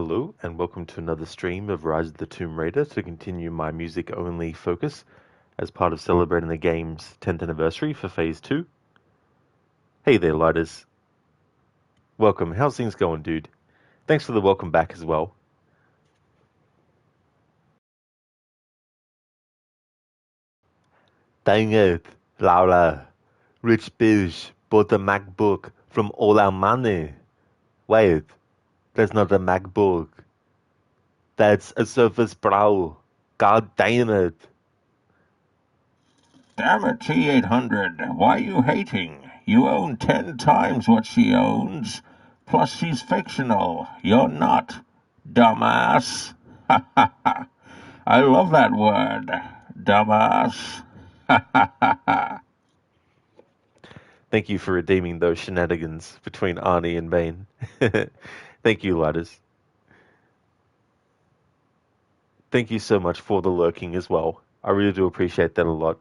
Hello, and welcome to another stream of Rise of the Tomb Raider to continue my music-only focus as part of celebrating the game's 10th anniversary for Phase 2. Hey there, lighters. Welcome. How's things going, dude? Thanks for the welcome back as well. Dang it, Lara. Rich bitch bought a MacBook from all our money. Wait, that's not a MacBook. That's a Surface Pro. God damn it. Damn it, T800, why are you hating? You own 10 times what she owns. Plus, she's fictional. You're not. Dumbass. Ha ha ha. I love that word. Dumbass. Ha ha ha ha. Thank you for redeeming those shenanigans between Arnie and Bane. Thank you, ladders. Thank you so much for the lurking as well. I really do appreciate that a lot.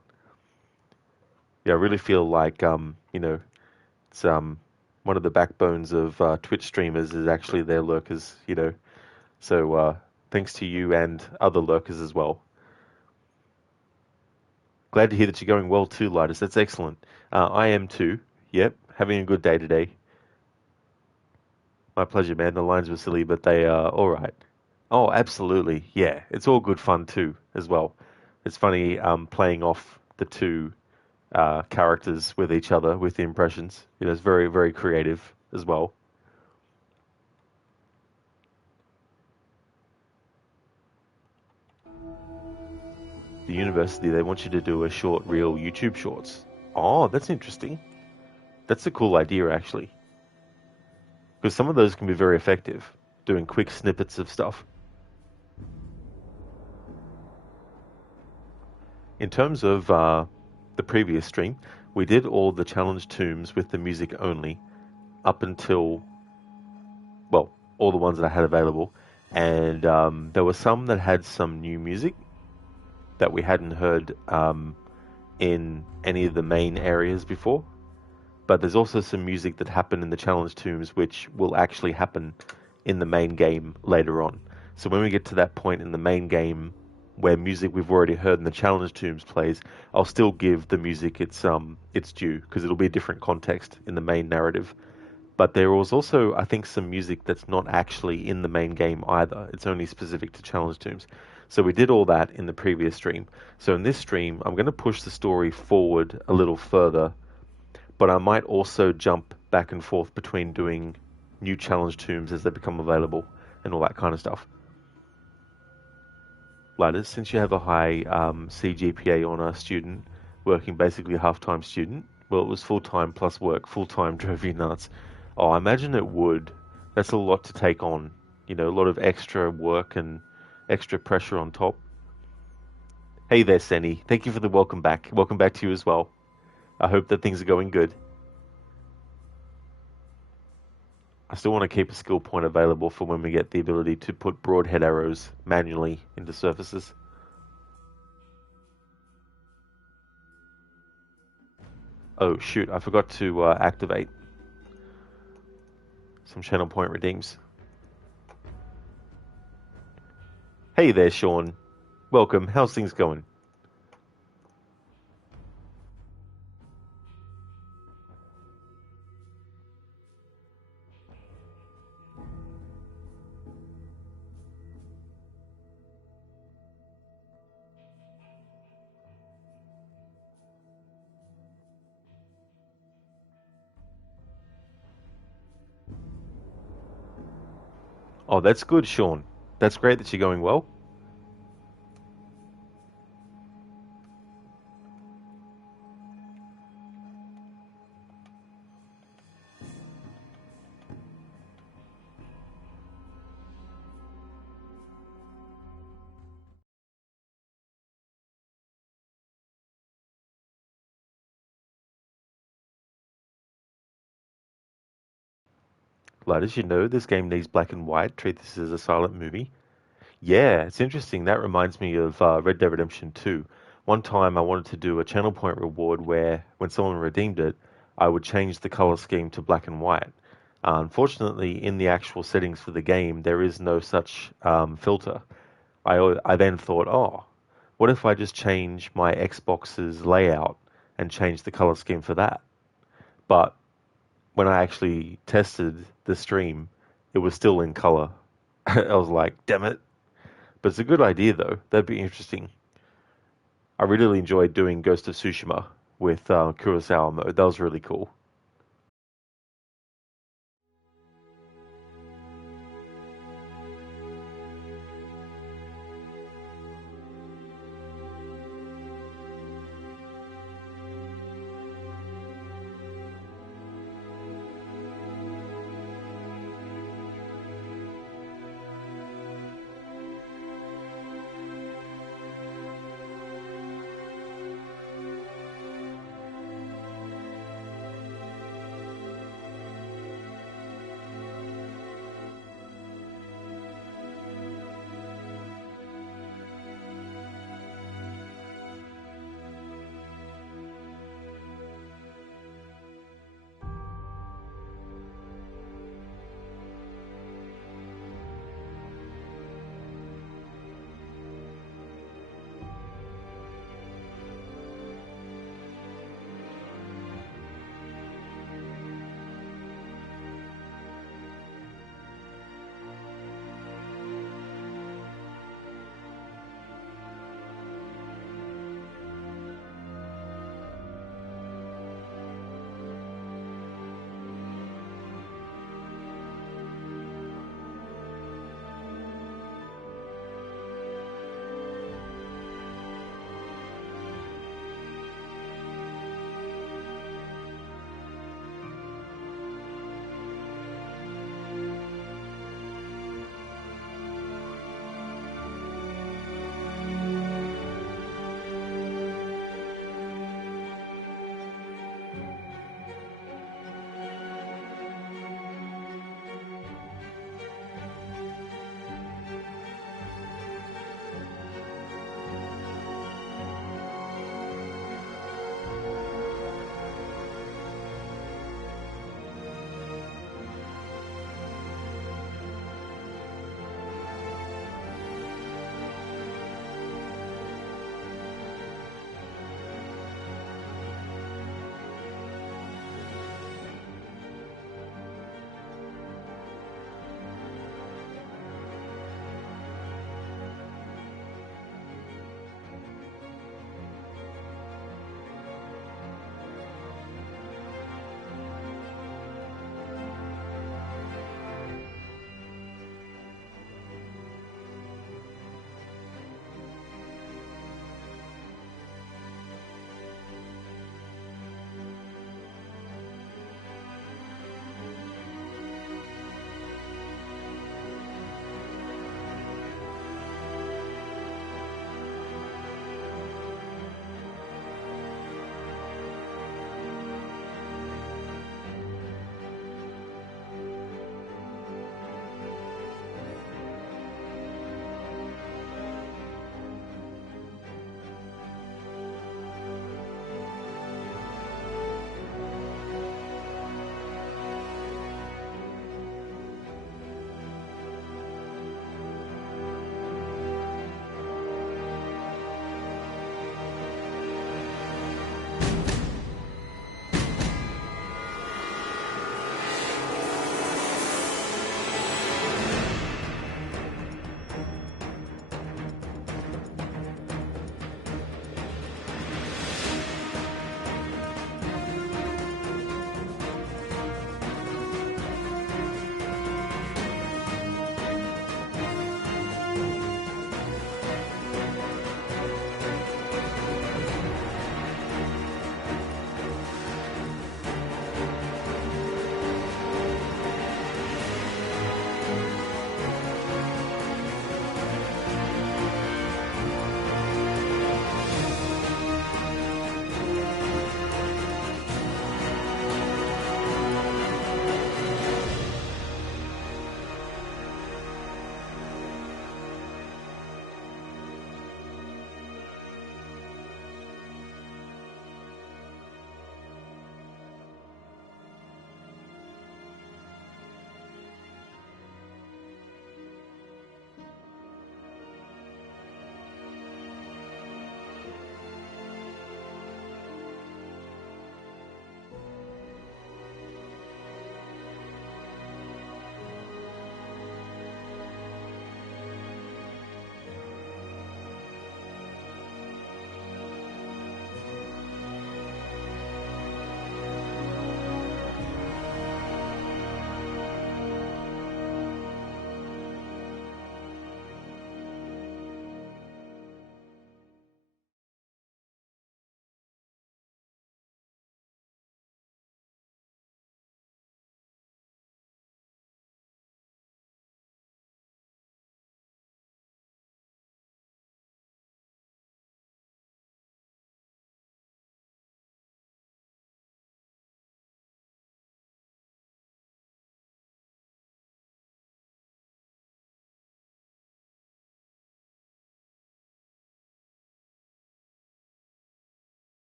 Yeah, I really feel like it's one of the backbones of Twitch streamers is actually their lurkers. So thanks to you and other lurkers as well. Glad to hear that you're going well too, Lidus. That's excellent. I am too. Yep, having a good day today. My pleasure, man. The lines were silly, but they are all right. Oh, absolutely. Yeah, it's all good fun too, as well. It's funny playing off the two characters with each other with the impressions. It's very, very creative as well. The university, they want you to do a short reel YouTube shorts. Oh, that's interesting. That's a cool idea, actually. Because some of those can be very effective, doing quick snippets of stuff. In terms of the previous stream, we did all the challenge tombs with the music only up until, well, all the ones that I had available. And there were some that had some new music that we hadn't heard in any of the main areas before. But there's also some music that happened in the challenge tombs which will actually happen in the main game later on. So when we get to that point in the main game where music we've already heard in the challenge tombs plays, I'll still give the music its due because it'll be a different context in the main narrative. But there was also, I think, some music that's not actually in the main game either. It's only specific to challenge tombs. So we did all that in the previous stream. So in this stream, I'm going to push the story forward a little further, but I might also jump back and forth between doing new challenge tombs as they become available and all that kind of stuff. Ladders, since you have a high CGPA on a student, working basically a half-time student, well, it was full-time plus work, full-time drove you nuts. Oh, I imagine it would. That's a lot to take on. A lot of extra work and extra pressure on top. Hey there, Senny. Thank you for the welcome back. Welcome back to you as well. I hope that things are going good. I still want to keep a skill point available for when we get the ability to put broadhead arrows manually into surfaces. Oh shoot, I forgot to activate some channel point redeems. Hey there, Sean. Welcome. How's things going? Oh, that's good, Sean. That's great that you're going well. Like, as you know, this game needs black and white. Treat this as a silent movie. Yeah, it's interesting. That reminds me of Red Dead Redemption 2. One time I wanted to do a channel point reward where when someone redeemed it, I would change the color scheme to black and white. Unfortunately, in the actual settings for the game, there is no such filter. I then thought, oh, what if I just change my Xbox's layout and change the color scheme for that? But when I actually tested the stream, it was still in color. I was like, damn it. But it's a good idea, though. That'd be interesting. I really enjoyed doing Ghost of Tsushima with Kurosawa mode. That was really cool.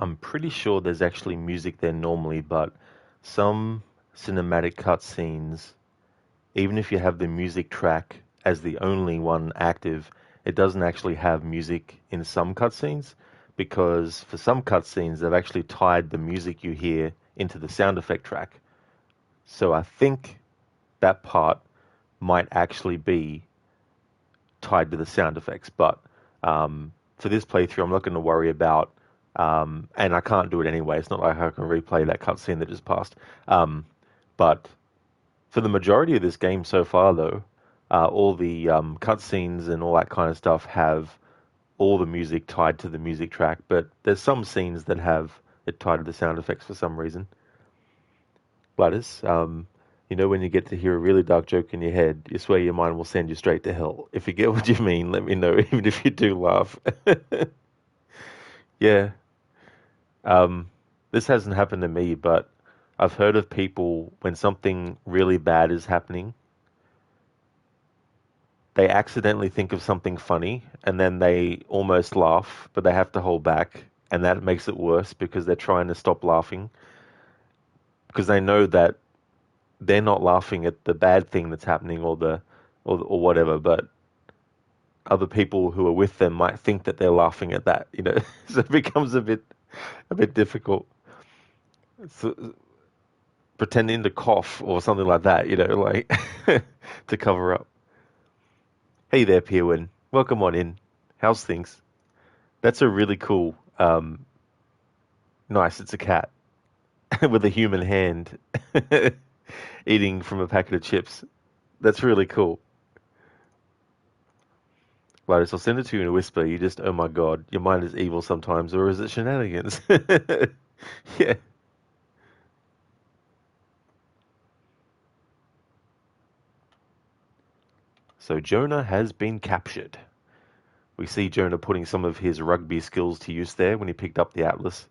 I'm pretty sure there's actually music there normally, but some cinematic cutscenes, even if you have the music track as the only one active, it doesn't actually have music in some cutscenes because for some cutscenes they've actually tied the music you hear into the sound effect track. So I think that part might actually be tied to the sound effects. But for this playthrough, I'm not going to worry about, and I can't do it anyway. It's not like I can replay that cutscene that just passed. But for the majority of this game so far, though, all the cutscenes and all that kind of stuff have all the music tied to the music track. But there's some scenes that have it tied to the sound effects for some reason. Gladys, you know when you get to hear a really dark joke in your head, you swear your mind will send you straight to hell. If you get what you mean, let me know, even if you do laugh. Yeah. Um, this hasn't happened to me, but I've heard of people when something really bad is happening, they accidentally think of something funny and then they almost laugh, but they have to hold back, and that makes it worse because they're trying to stop laughing because they know that they're not laughing at the bad thing that's happening or whatever, but other people who are with them might think that they're laughing at that, you know. So it becomes a bit difficult. So, pretending to cough or something like that, you know, like to cover up. Hey there, Pewin. Welcome on in. How's things? That's a really cool. Nice. It's a cat with a human hand eating from a packet of chips. That's really cool. Gladys, I'll send it to you in a whisper. You just, oh my god, your mind is evil sometimes, or is it shenanigans? Yeah. So Jonah has been captured. We see Jonah putting some of his rugby skills to use there when he picked up the Atlas.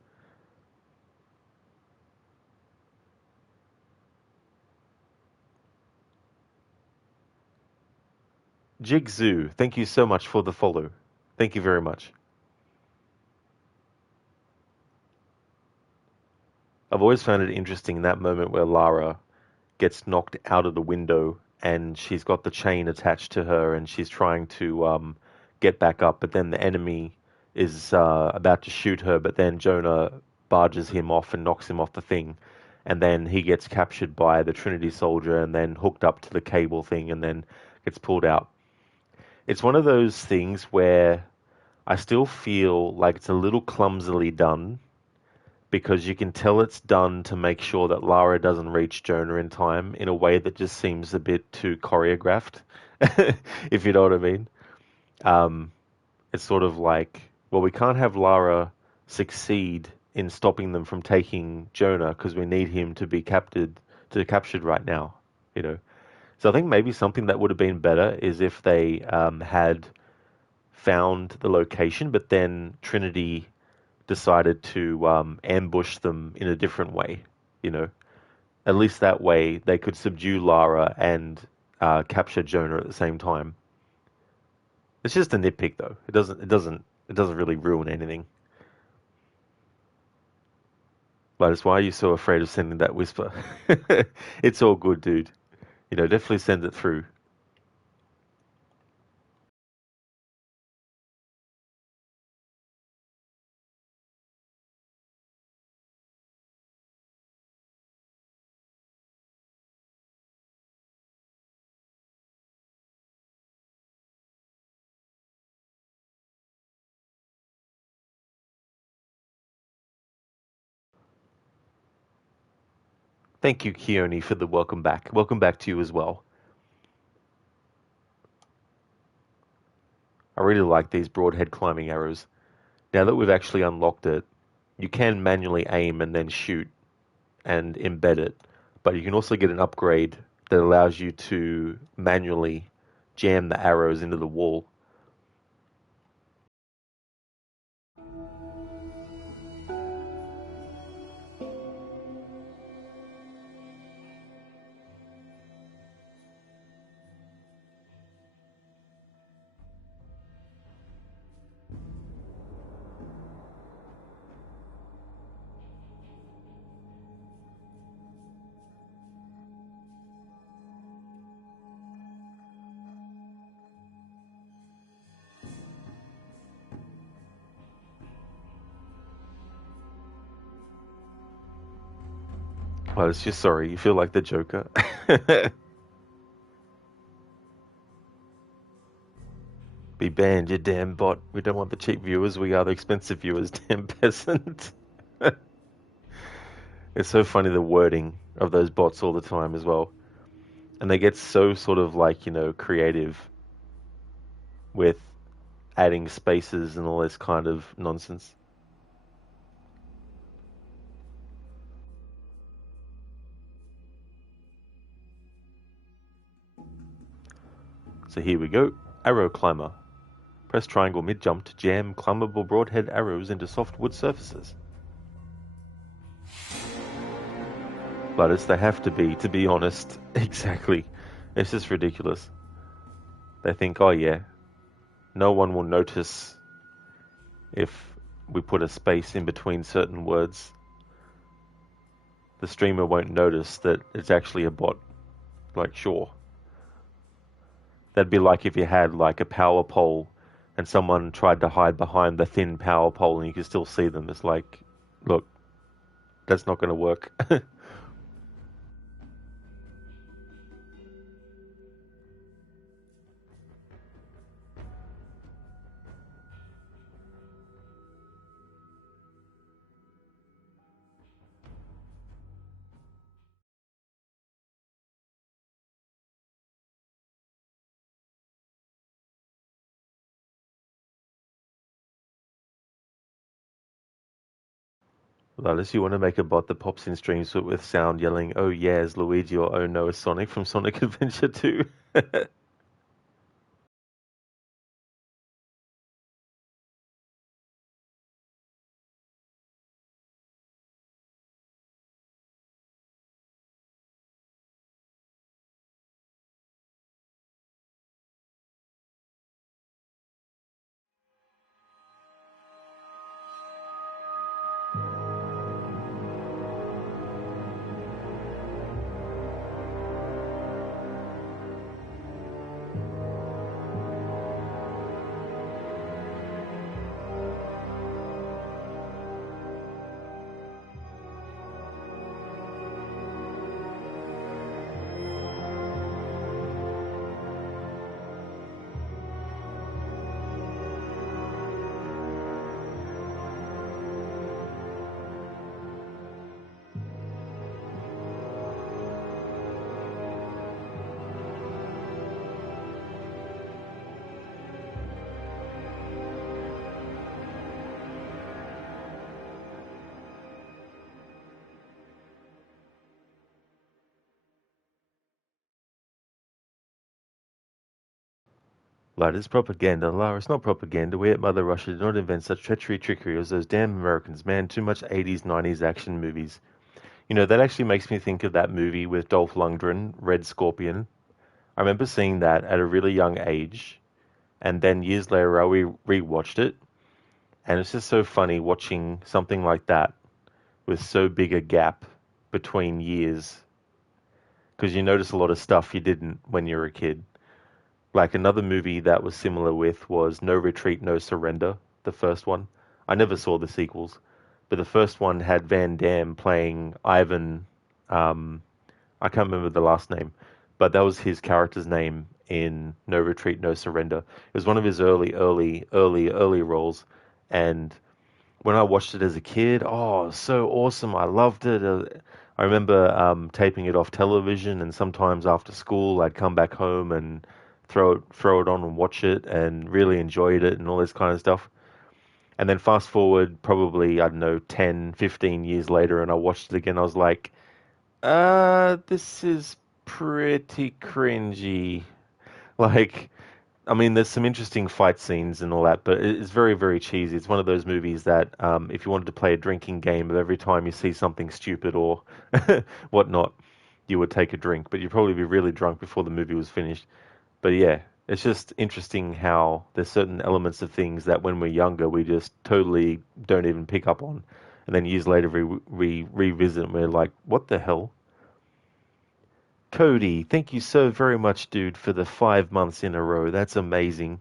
Jigzoo, thank you so much for the follow. Thank you very much. I've always found it interesting that moment where Lara gets knocked out of the window and she's got the chain attached to her and she's trying to get back up, but then the enemy is about to shoot her, but then Jonah barges him off and knocks him off the thing. And then he gets captured by the Trinity soldier and then hooked up to the cable thing and then gets pulled out. It's one of those things where I still feel like it's a little clumsily done because you can tell it's done to make sure that Lara doesn't reach Jonah in time in a way that just seems a bit too choreographed, if you know what I mean. Um, it's sort of like, well, we can't have Lara succeed in stopping them from taking Jonah because we need him to be captured right now, you know. So I think maybe something that would have been better is if they had found the location, but then Trinity decided to ambush them in a different way. You know, at least that way they could subdue Lara and capture Jonah at the same time. It's just a nitpick, though. It doesn't really ruin anything. But why are you so afraid of sending that whisper? It's all good, dude. You know, definitely send it through. Thank you, Keone, for the welcome back. Welcome back to you as well. I really like these broadhead climbing arrows. Now that we've actually unlocked it, you can manually aim and then shoot and embed it, but you can also get an upgrade that allows you to manually jam the arrows into the wall. Well, it's just sorry. You feel like the Joker. Be banned, you damn bot. We don't want the cheap viewers. We are the expensive viewers, damn peasant. It's so funny the wording of those bots all the time as well. And they get so sort of like, creative with adding spaces and all this kind of nonsense. So here we go. Arrow climber. Press triangle mid-jump to jam climbable broadhead arrows into soft wood surfaces. But they have to be honest. Exactly. It's just ridiculous. They think, oh yeah, no one will notice if we put a space in between certain words. The streamer won't notice that it's actually a bot. Like, sure. That'd be like if you had like a power pole and someone tried to hide behind the thin power pole and you could still see them. It's like, look, that's not going to work. Unless you want to make a bot that pops in streams with sound yelling, oh yeah, is Luigi or oh no, is Sonic from Sonic Adventure 2. That is propaganda. Lara, it's not propaganda. We at Mother Russia did not invent such trickery as those damn Americans. Man, too much 80s, 90s action movies. That actually makes me think of that movie with Dolph Lundgren, Red Scorpion. I remember seeing that at a really young age, and then years later I rewatched it, and it's just so funny watching something like that with so big a gap between years, because you notice a lot of stuff you didn't when you were a kid. Like another movie that was similar with was No Retreat, No Surrender, the first one. I never saw the sequels, but the first one had Van Damme playing Ivan. Um, I can't remember the last name, but that was his character's name in No Retreat, No Surrender. It was one of his early roles, and when I watched it as a kid, oh, so awesome! I loved it. I remember taping it off television, and sometimes after school, I'd come back home and throw it on and watch it, and really enjoyed it and all this kind of stuff. And then fast forward, probably I don't know, 10, 15 years later, and I watched it again. I was like, this is pretty cringy. Like, I mean, there's some interesting fight scenes and all that, but it's very, very cheesy. It's one of those movies that, if you wanted to play a drinking game of every time you see something stupid or whatnot, you would take a drink, but you'd probably be really drunk before the movie was finished. But yeah, it's just interesting how there's certain elements of things that when we're younger, we just totally don't even pick up on. And then years later, we revisit and we're like, what the hell? Cody, thank you so very much, dude, for the 5 months in a row. That's amazing.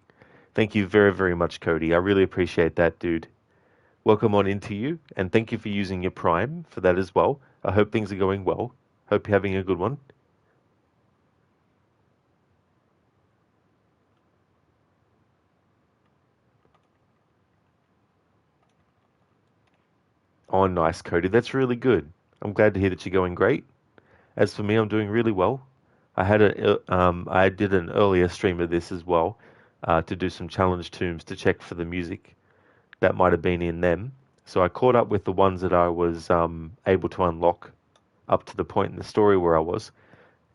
Thank you very, very much, Cody. I really appreciate that, dude. Welcome on into you, and thank you for using your Prime for that as well. I hope things are going well. Hope you're having a good one. Oh, nice, Cody. That's really good. I'm glad to hear that you're going great. As for me, I'm doing really well. I did an earlier stream of this as well, to do some challenge tombs to check for the music that might have been in them. So I caught up with the ones that I was able to unlock up to the point in the story where I was.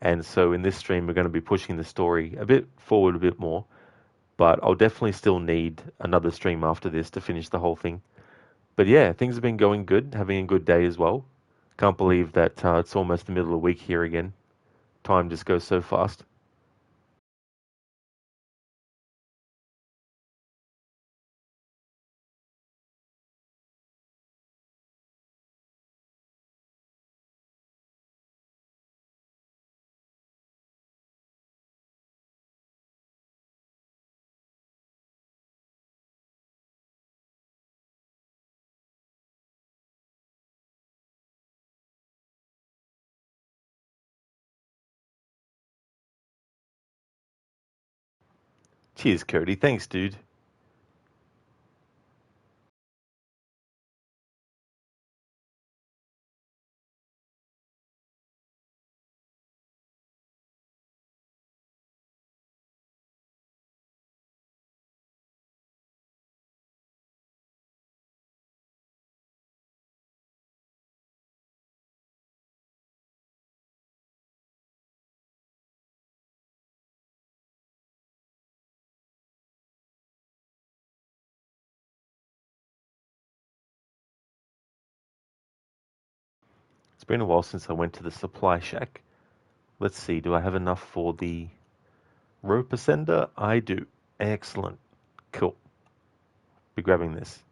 And so in this stream, we're going to be pushing the story a bit forward a bit more. But I'll definitely still need another stream after this to finish the whole thing. But yeah, things have been going good, having a good day as well. Can't believe that it's almost the middle of the week here again. Time just goes so fast. Cheers, Cody. Thanks, dude. It's been a while since I went to the supply shack. Let's see, do I have enough for the rope ascender? I do. Excellent. Cool. Be grabbing this.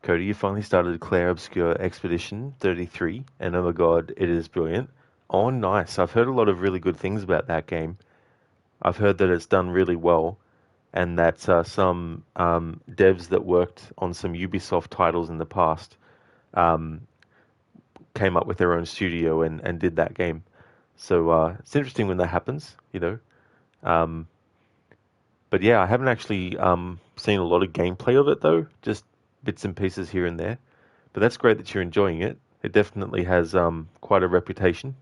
Cody, you finally started Claire Obscure Expedition 33, and oh my god, it is brilliant. Oh, nice. I've heard a lot of really good things about that game. I've heard that it's done really well, and that some devs that worked on some Ubisoft titles in the past um, came up with their own studio and did that game. So it's interesting when that happens, you know. Um, but yeah, I haven't actually seen a lot of gameplay of it though, just bits and pieces here and there. But that's great that you're enjoying it. It definitely has quite a reputation.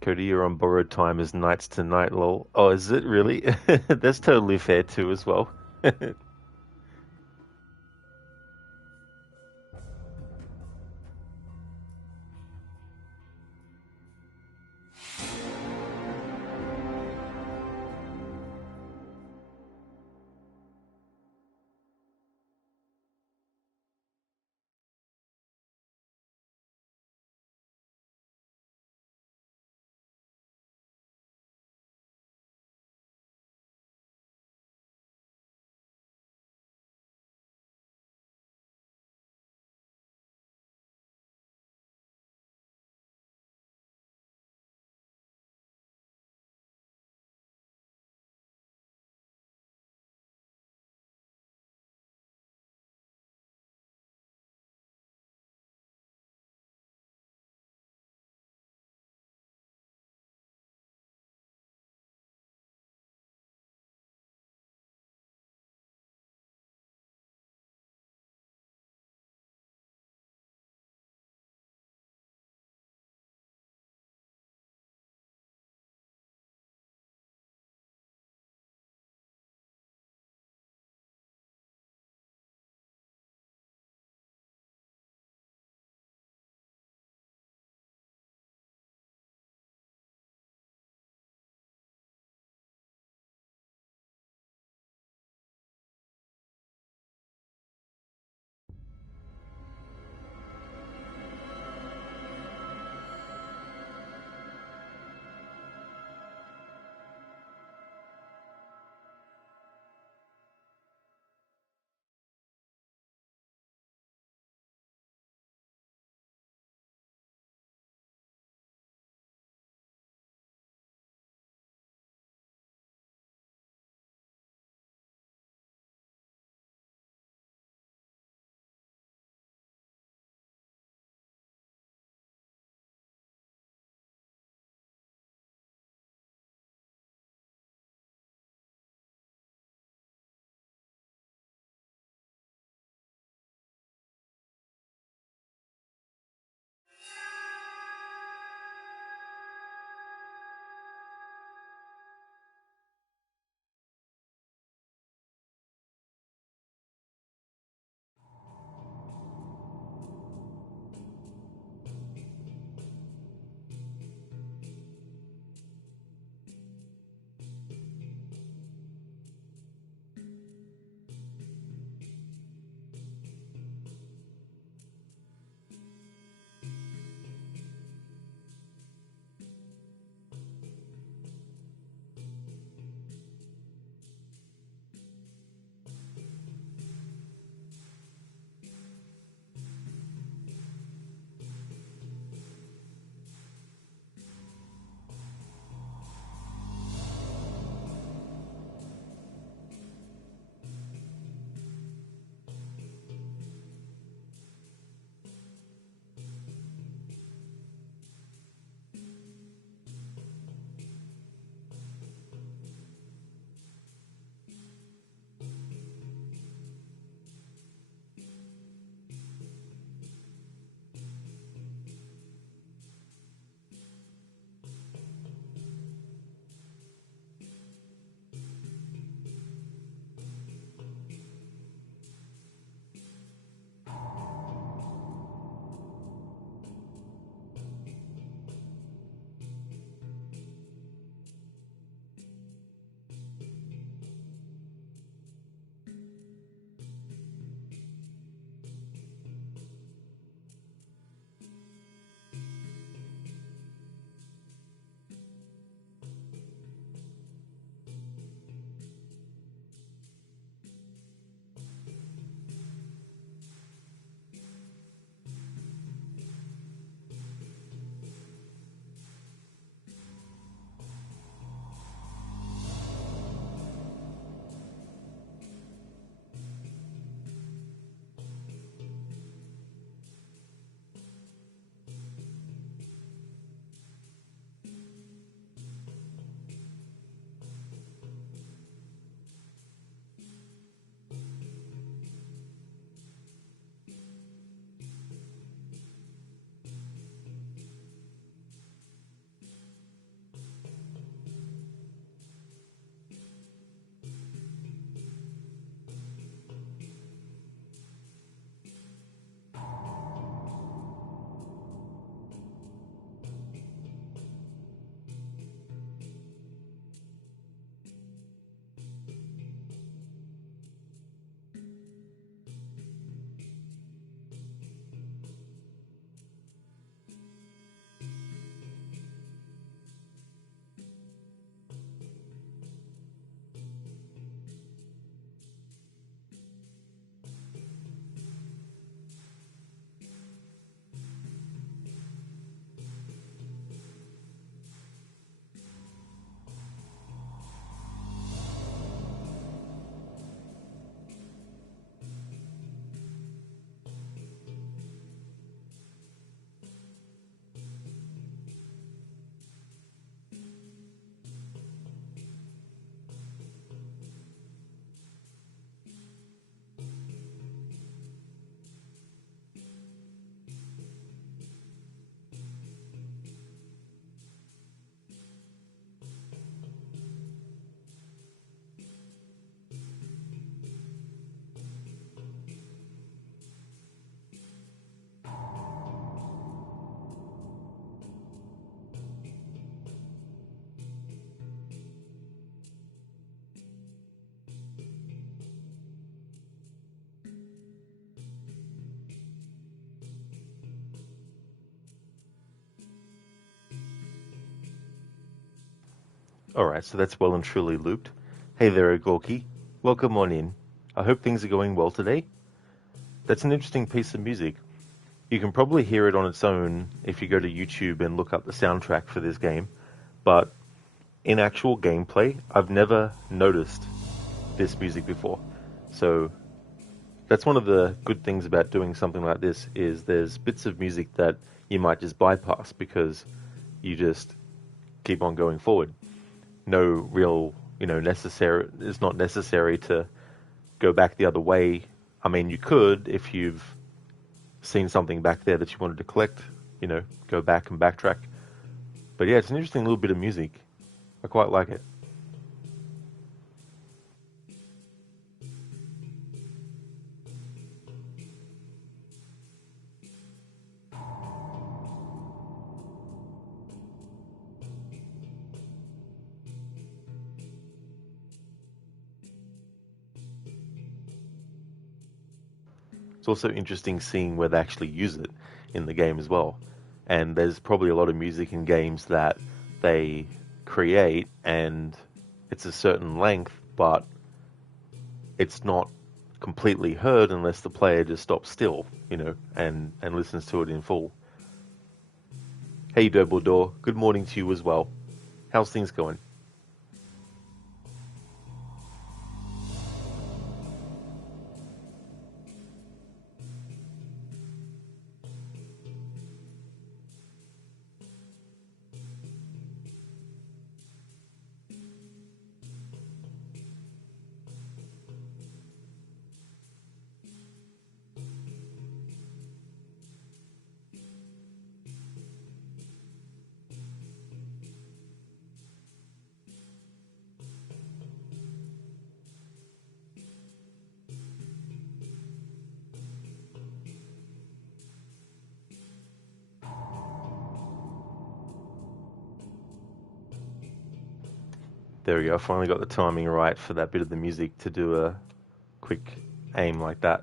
Cody, you're on borrowed time as nights to night, lol. Oh, is it really? That's totally fair too, as well. Alright, so that's well and truly looped. Hey there, Gorky. Welcome on in. I hope things are going well today. That's an interesting piece of music. You can probably hear it on its own if you go to YouTube and look up the soundtrack for this game, but in actual gameplay, I've never noticed this music before. So that's one of the good things about doing something like this is there's bits of music that you might just bypass because you just keep on going forward. No real, necessary. It's not necessary to go back the other way. I mean, you could if you've seen something back there that you wanted to collect, go back and backtrack. But yeah, it's an interesting little bit of music. I quite like it. It's also interesting seeing where they actually use it in the game as well. And there's probably a lot of music in games that they create and it's a certain length, but it's not completely heard unless the player just stops still, and listens to it in full. Hey Dumbledore, good morning to you as well. How's things going? There we go. I finally got the timing right for that bit of the music to do a quick aim like that.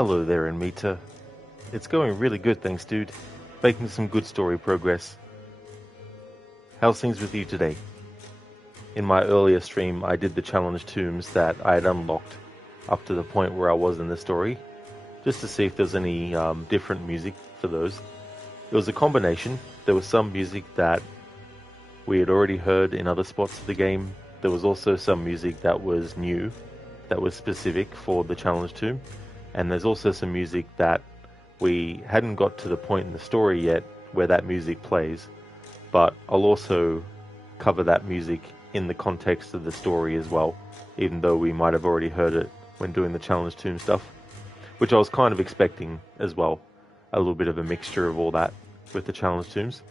Hello there, Anmita. It's going really good, thanks, dude. Making some good story progress. How's things with you today? In my earlier stream, I did the challenge tombs that I had unlocked up to the point where I was in the story, just to see if there's any different music for those. It was a combination. There was some music that we had already heard in other spots of the game. There was also some music that was new, that was specific for the challenge tomb. And there's also some music that we hadn't got to the point in the story yet where that music plays. But I'll also cover that music in the context of the story as well, even though we might have already heard it when doing the challenge tomb stuff, which I was kind of expecting as well. A little bit of a mixture of all that with the challenge tombs.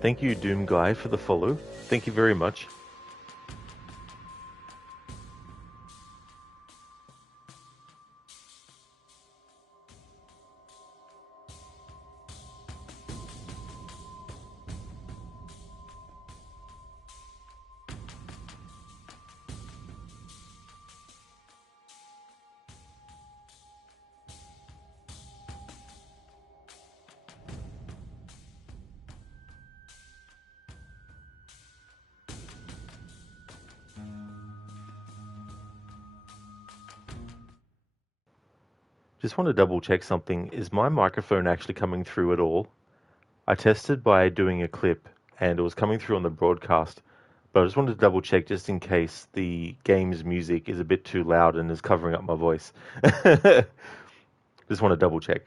Thank you, Doom Guy, for the follow. Thank you very much. Just want to double check something. Is my microphone actually coming through at all? I tested by doing a clip and it was coming through on the broadcast, but I just wanted to double check just in case the game's music is a bit too loud and is covering up my voice. Just want to double check.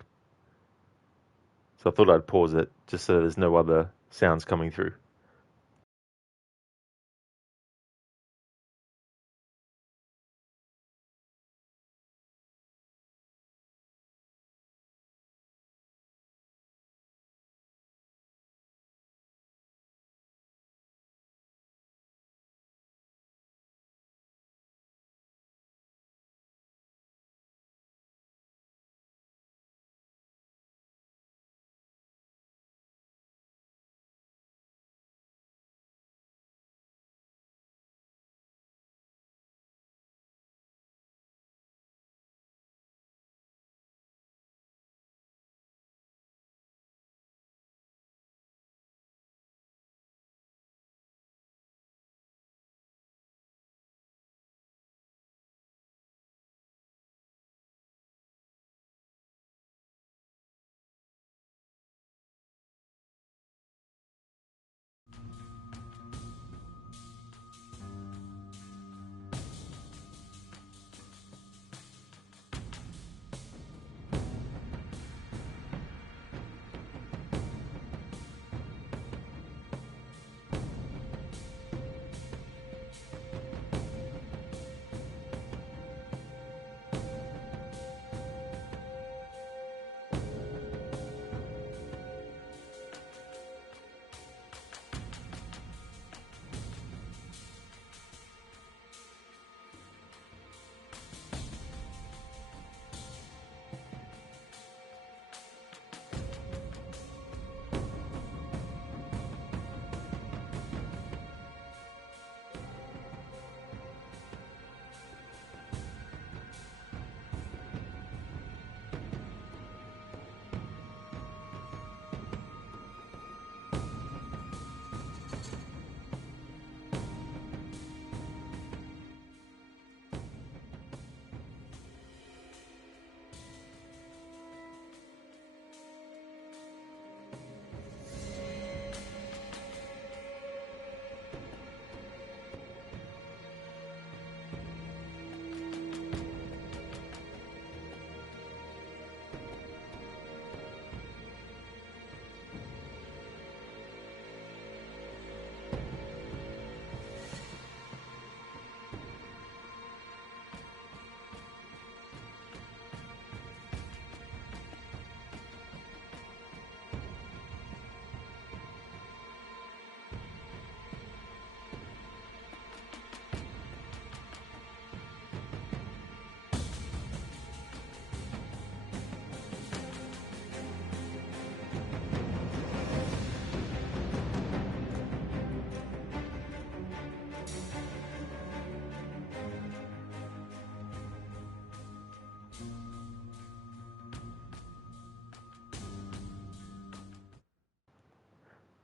So I thought I'd pause it just so there's no other sounds coming through.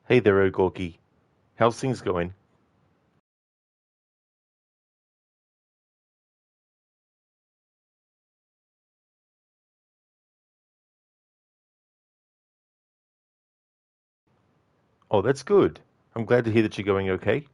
Hey there, Ogorki. How's things going? Oh, that's good. I'm glad to hear that you're going okay.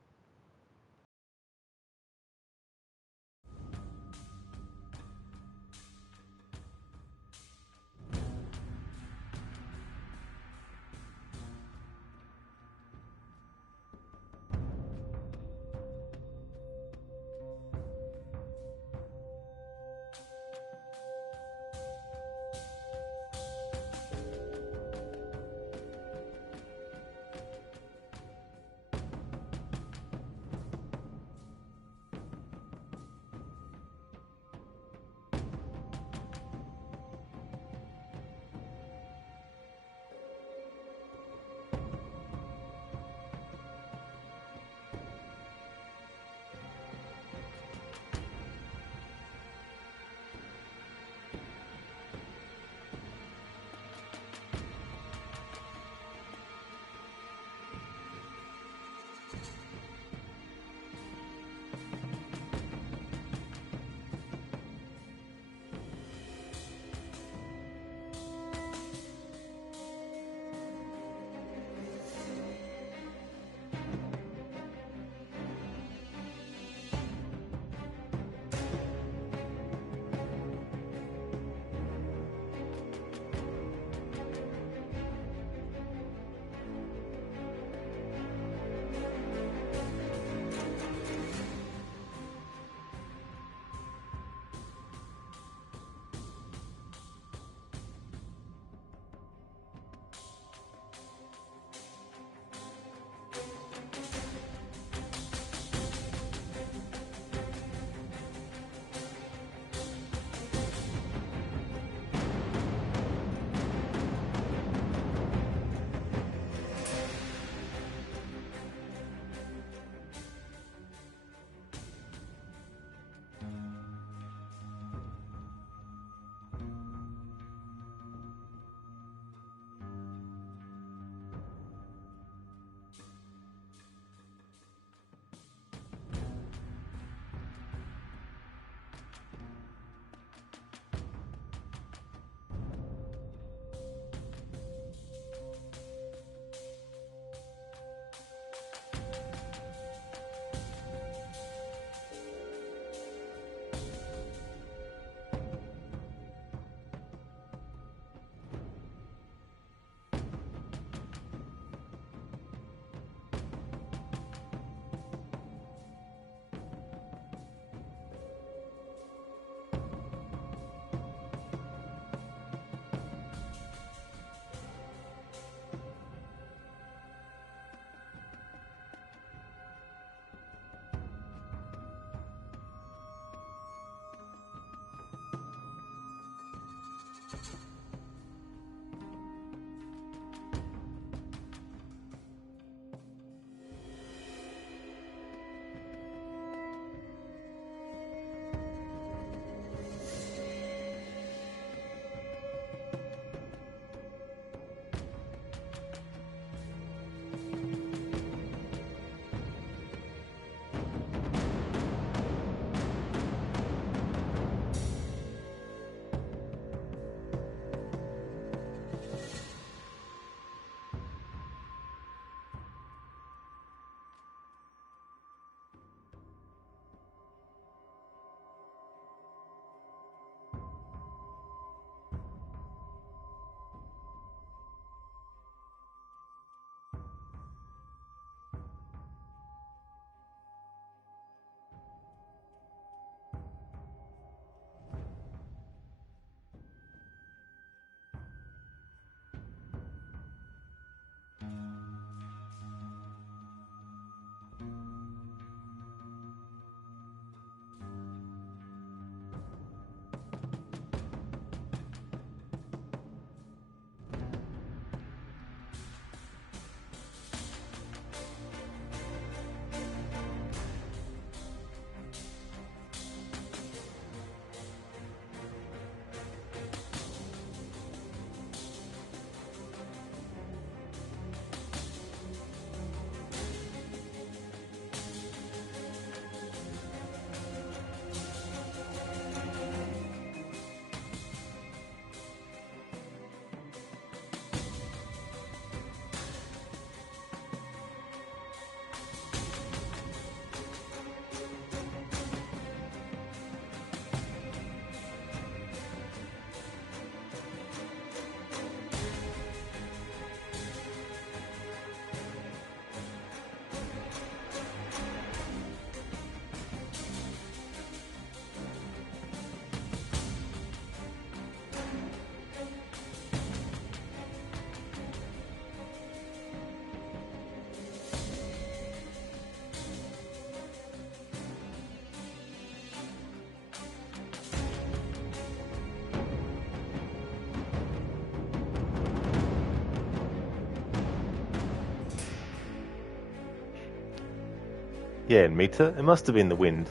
Yeah, Mita, it must have been the wind.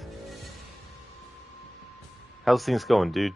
How's things going, dude?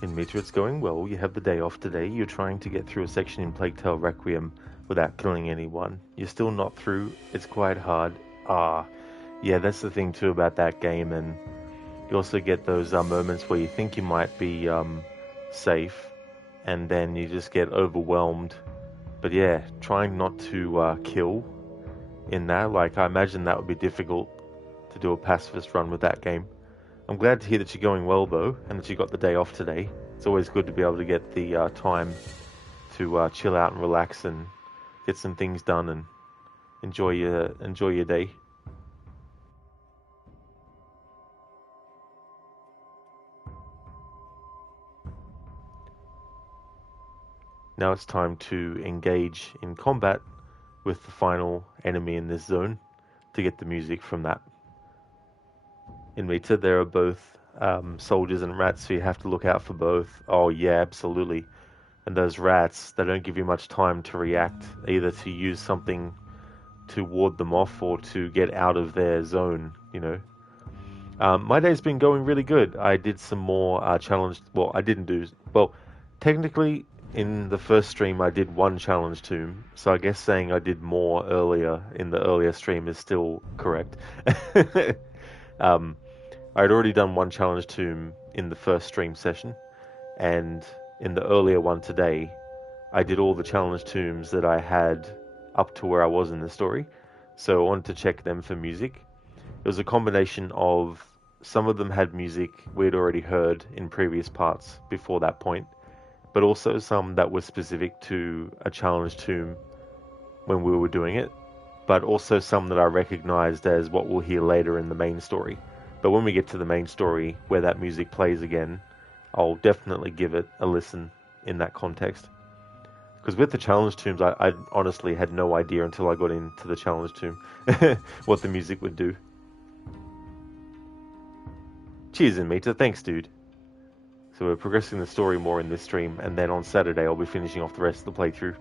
In Mita, it's going well. You have the day off today. You're trying to get through a section in Plague Tale Requiem without killing anyone. You're still not through. It's quite hard. Yeah, that's the thing too about that game. And you also get those moments where you think you might be safe, and then you just get overwhelmed. But yeah, trying not to kill in that, like I imagine that would be difficult to do a pacifist run with that game. I'm glad to hear that you're going well though, and that you got the day off today. It's always good to be able to get the time to chill out and relax and get some things done and enjoy your day. Now it's time to engage in combat with the final enemy in this zone to get the music from that. In Mita, there are both soldiers and rats, so you have to look out for both. Oh yeah, absolutely. And those rats, they don't give you much time to react, either to use something to ward them off or to get out of their zone, you know. My day's been going really good. I did some more challenge. Well, I didn't do. Well, technically, in the first stream, I did one challenge tomb. So I guess saying I did more earlier in the earlier stream is still correct. I'd already done one challenge tomb in the first stream session, and in the earlier one today, I did all the challenge tombs that I had up to where I was in the story. So I wanted to check them for music. It was a combination of some of them had music we'd already heard in previous parts before that point, but also some that were specific to a challenge tomb when we were doing it, but also some that I recognized as what we'll hear later in the main story. But when we get to the main story where that music plays again, I'll definitely give it a listen in that context. Because with the challenge tombs, I honestly had no idea until I got into the challenge tomb what the music would do. Cheers, Mita. Thanks, dude. So we're progressing the story more in this stream, and then on Saturday I'll be finishing off the rest of the playthrough.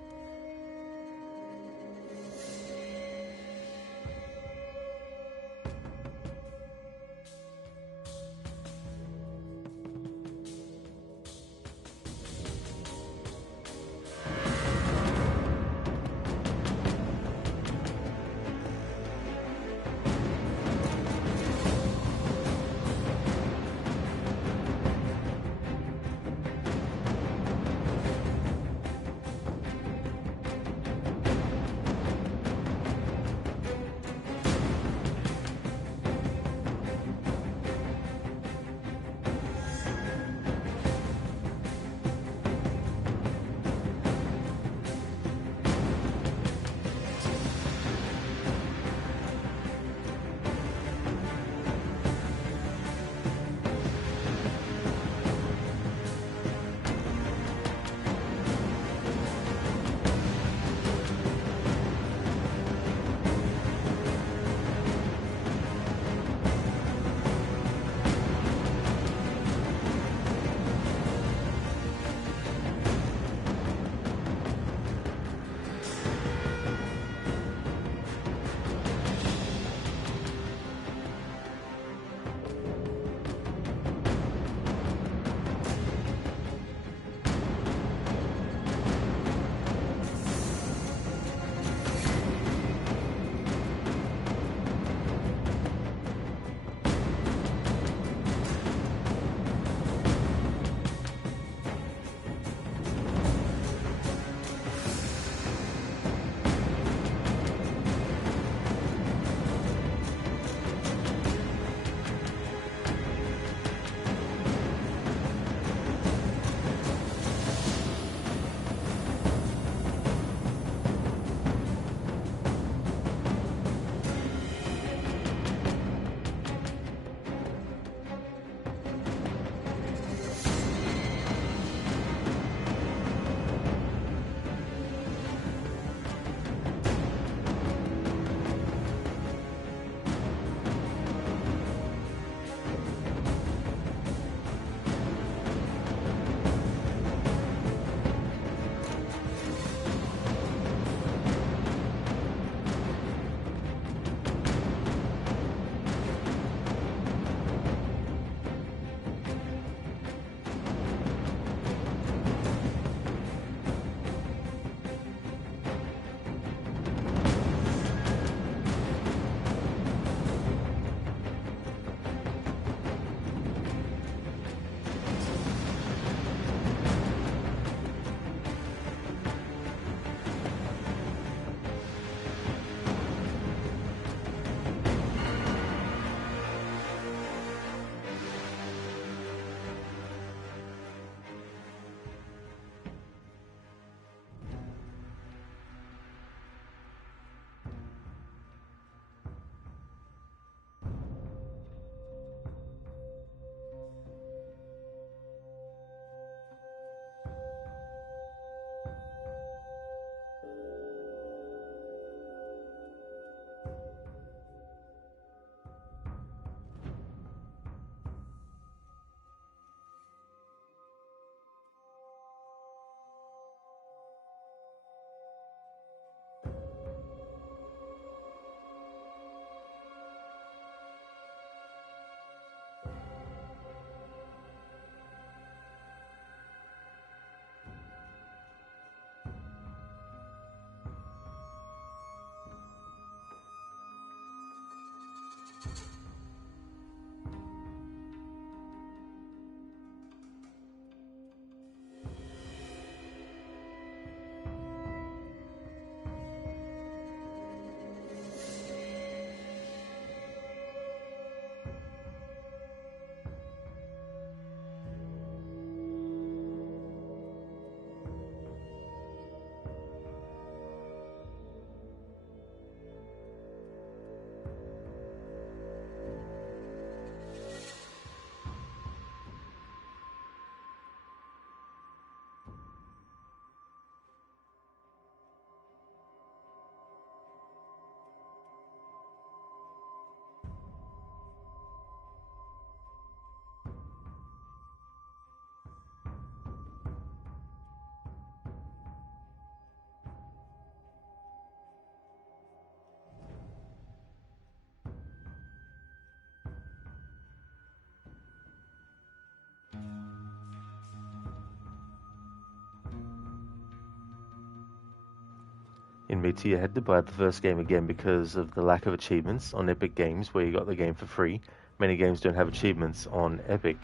me to you had to buy the first game again because of the lack of achievements on Epic Games, where you got the game for free. Many games don't have achievements on Epic.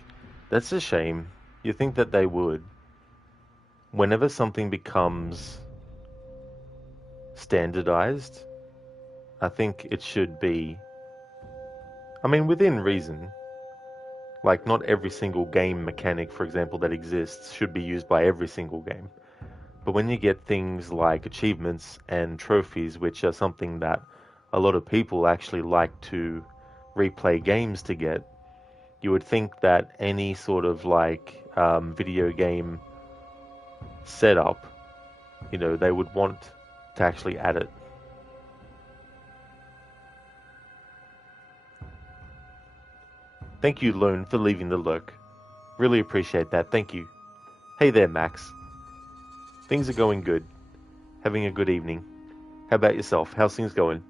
That's a shame. You think that they would. Whenever something becomes standardized, I think it should be, I mean, within reason. Like, not every single game mechanic, for example, that exists should be used by every single game. But when you get things like achievements and trophies, which are something that a lot of people actually like to replay games to get, you would think that any sort of like video game setup, they would want to actually add it. Thank you, Lone, for leaving the lurk. Really appreciate that. Thank you. Hey there, Max. Things are going good. Having a good evening. How about yourself? How's things going?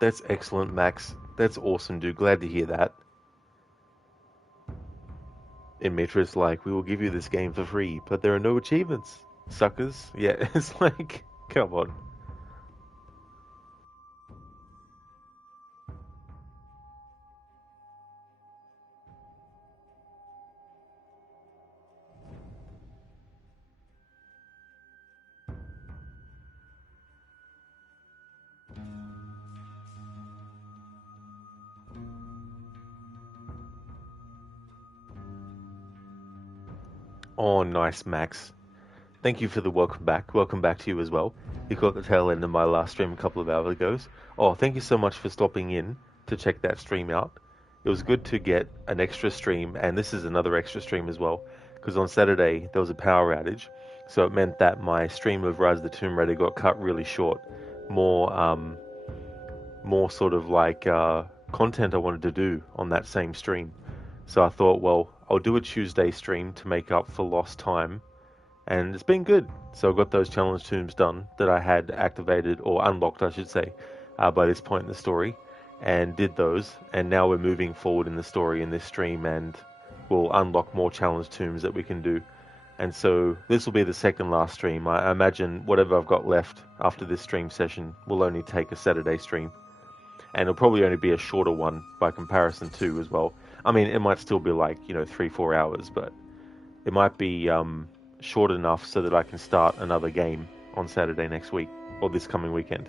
That's excellent, Max. That's awesome, dude. Glad to hear that. And Metro's like, we will give you this game for free, but there are no achievements. Suckers. Yeah, it's like, come on. Oh, nice, Max. Thank you for the welcome back. Welcome back to you as well. You caught the tail end of my last stream a couple of hours ago. Oh, thank you so much for stopping in to check that stream out. It was good to get an extra stream, and this is another extra stream as well, because on Saturday there was a power outage, so it meant that my stream of Rise of the Tomb Raider got cut really short. More sort of like content I wanted to do on that same stream. So I thought, well, I'll do a Tuesday stream to make up for lost time, and it's been good. So I got those challenge tombs done that I had activated, or unlocked, I should say, by this point in the story, and did those. And now we're moving forward in the story in this stream, and we'll unlock more challenge tombs that we can do. And so this will be the second last stream. I imagine whatever I've got left after this stream session will only take a Saturday stream. And it'll probably only be a shorter one by comparison too as well. I mean, it might still be like, 3-4 hours, but it might be short enough so that I can start another game on Saturday next week, or this coming weekend.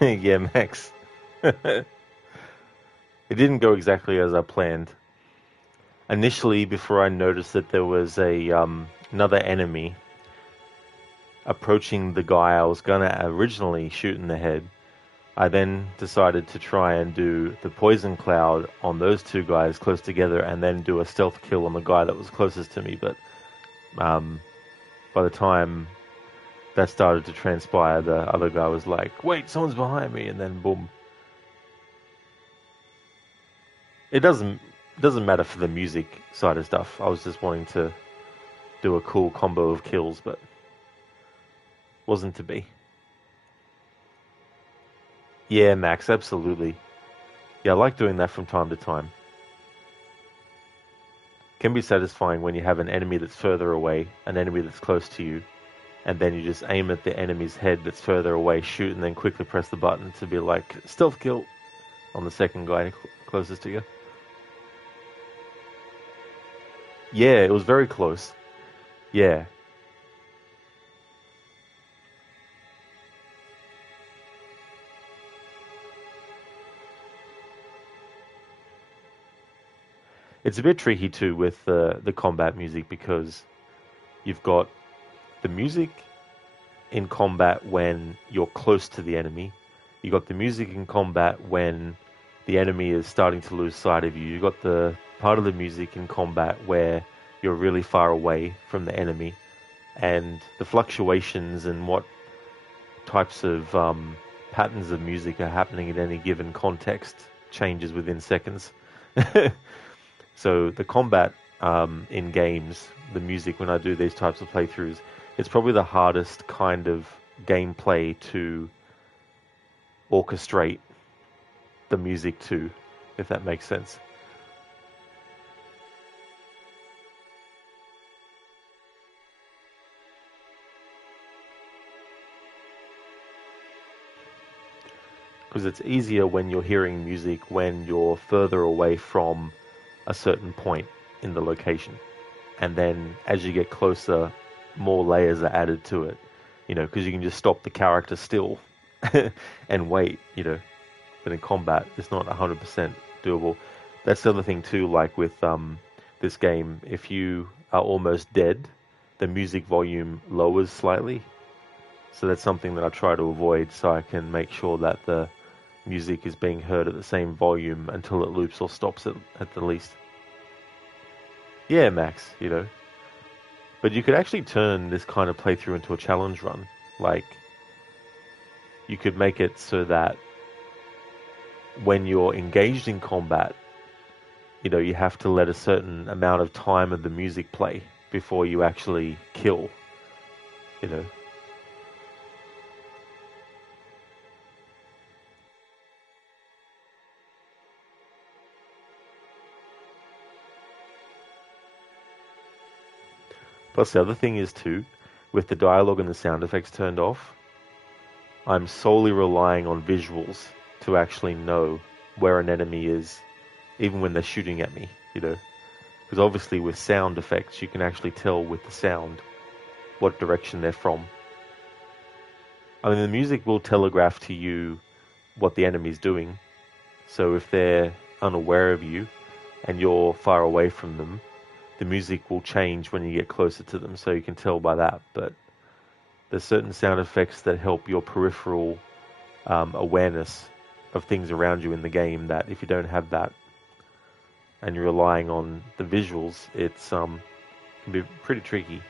Yeah, Max. It didn't go exactly as I planned. Initially, before I noticed that there was a another enemy approaching the guy I was gonna originally shoot in the head, I then decided to try and do the poison cloud on those two guys close together, and then do a stealth kill on the guy that was closest to me. But um, by the time that started to transpire, the other guy was like, "Wait, someone's behind me!" And then boom. It doesn't matter for the music side of stuff. I was just wanting to do a cool combo of kills, but wasn't to be. Yeah, Max, absolutely. Yeah, I like doing that from time to time. Can be satisfying when you have an enemy that's further away, an enemy that's close to you, and then you just aim at the enemy's head that's further away, shoot, and then quickly press the button to be like stealth kill on the second guy closest to you. Yeah, it was very close. Yeah, it's a bit tricky too with the combat music because you've got the music in combat when you're close to the enemy. You got the music in combat when the enemy is starting to lose sight of you. You got the part of the music in combat where you're really far away from the enemy, and the fluctuations and what types of patterns of music are happening in any given context changes within seconds. So the combat in games, the music when I do these types of playthroughs, it's probably the hardest kind of gameplay to orchestrate the music to, if that makes sense. Because it's easier when you're hearing music when you're further away from a certain point in the location. And then as you get closer, more layers are added to it, because you can just stop the character still and wait, But in combat, it's not 100% doable. That's the other thing too, like with this game, if you are almost dead, the music volume lowers slightly. So that's something that I try to avoid so I can make sure that the music is being heard at the same volume until it loops or stops at the least. Yeah, Max. But you could actually turn this kind of playthrough into a challenge run. Like, you could make it so that when you're engaged in combat, you have to let a certain amount of time of the music play before you actually kill, you know. Plus, the other thing is too, with the dialogue and the sound effects turned off, I'm solely relying on visuals to actually know where an enemy is, even when they're shooting at me. Because obviously with sound effects, you can actually tell with the sound what direction they're from. I mean, the music will telegraph to you what the enemy's doing. So if they're unaware of you and you're far away from them, the music will change when you get closer to them, so you can tell by that. But there's certain sound effects that help your peripheral awareness of things around you in the game that if you don't have that and you're relying on the visuals, it's can be pretty tricky.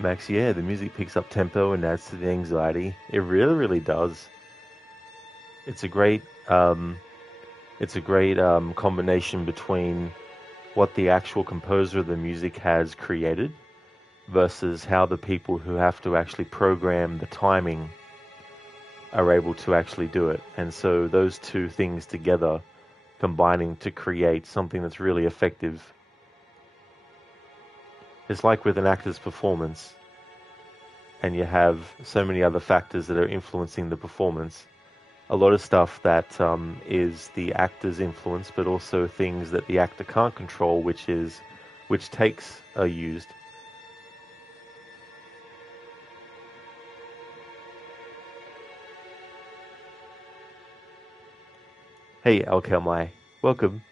Max, yeah, the music picks up tempo and adds to the anxiety. It really, really does. It's a great, combination between what the actual composer of the music has created versus how the people who have to actually program the timing are able to actually do it. And so those two things together combining to create something that's really effective. It's like with an actor's performance, and you have so many other factors that are influencing the performance. A lot of stuff that is the actor's influence, but also things that the actor can't control, which takes are used. Hey, Alkelmai, welcome.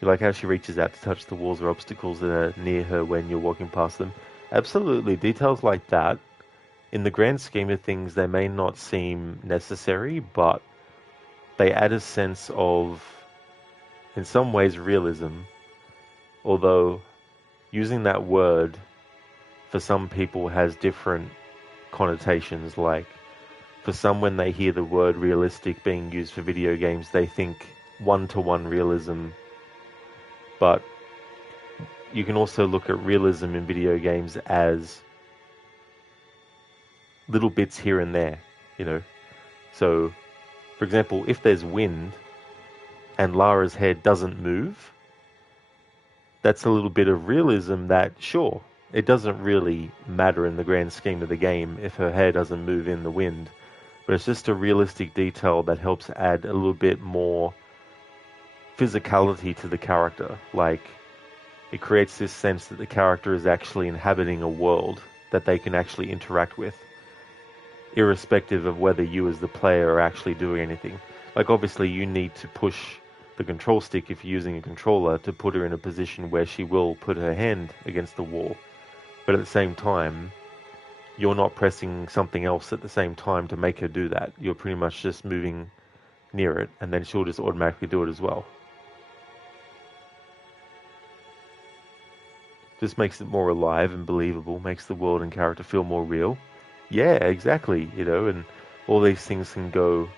You like how she reaches out to touch the walls or obstacles that are near her when you're walking past them? Absolutely. Details like that, in the grand scheme of things, they may not seem necessary, but they add a sense of, in some ways, realism. Although using that word for some people has different connotations. Like, for some, when they hear the word realistic being used for video games, they think one-to-one realism. But you can also look at realism in video games as little bits here and there, you know. So, for example, if there's wind and Lara's head doesn't move, that's a little bit of realism that, sure, it doesn't really matter in the grand scheme of the game if her hair doesn't move in the wind, but it's just a realistic detail that helps add a little bit more physicality to the character. Like, it creates this sense that the character is actually inhabiting a world that they can actually interact with, irrespective of whether you as the player are actually doing anything. Like, obviously you need to push the control stick if you're using a controller to put her in a position where she will put her hand against the wall. But at the same time, you're not pressing something else at the same time to make her do that. You're pretty much just moving near it, and then she'll just automatically do it as well. Just makes it more alive and believable, makes the world and character feel more real. Yeah, exactly, and all these things can go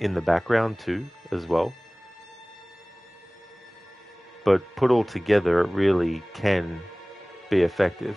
in the background too, as well. But put all together, it really can be effective.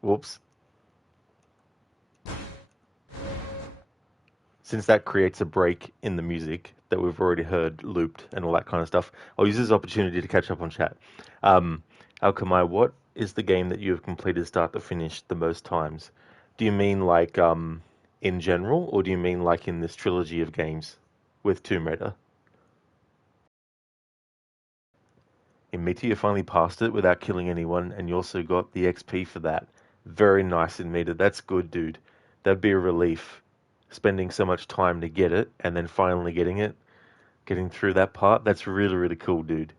Whoops. Since that creates a break in the music that we've already heard looped and all that kind of stuff, I'll use this opportunity to catch up on chat. Um, Alchemy, what is the game that you have completed start to finish the most times? Do you mean like in general, or do you mean like in this trilogy of games with Tomb Raider? In Meteor, you finally passed it without killing anyone, and you also got the XP for that. Very nice in Meteor. That's good, dude. That'd be a relief. Spending so much time to get it, and then finally getting it, getting through that part. That's really, really cool, dude.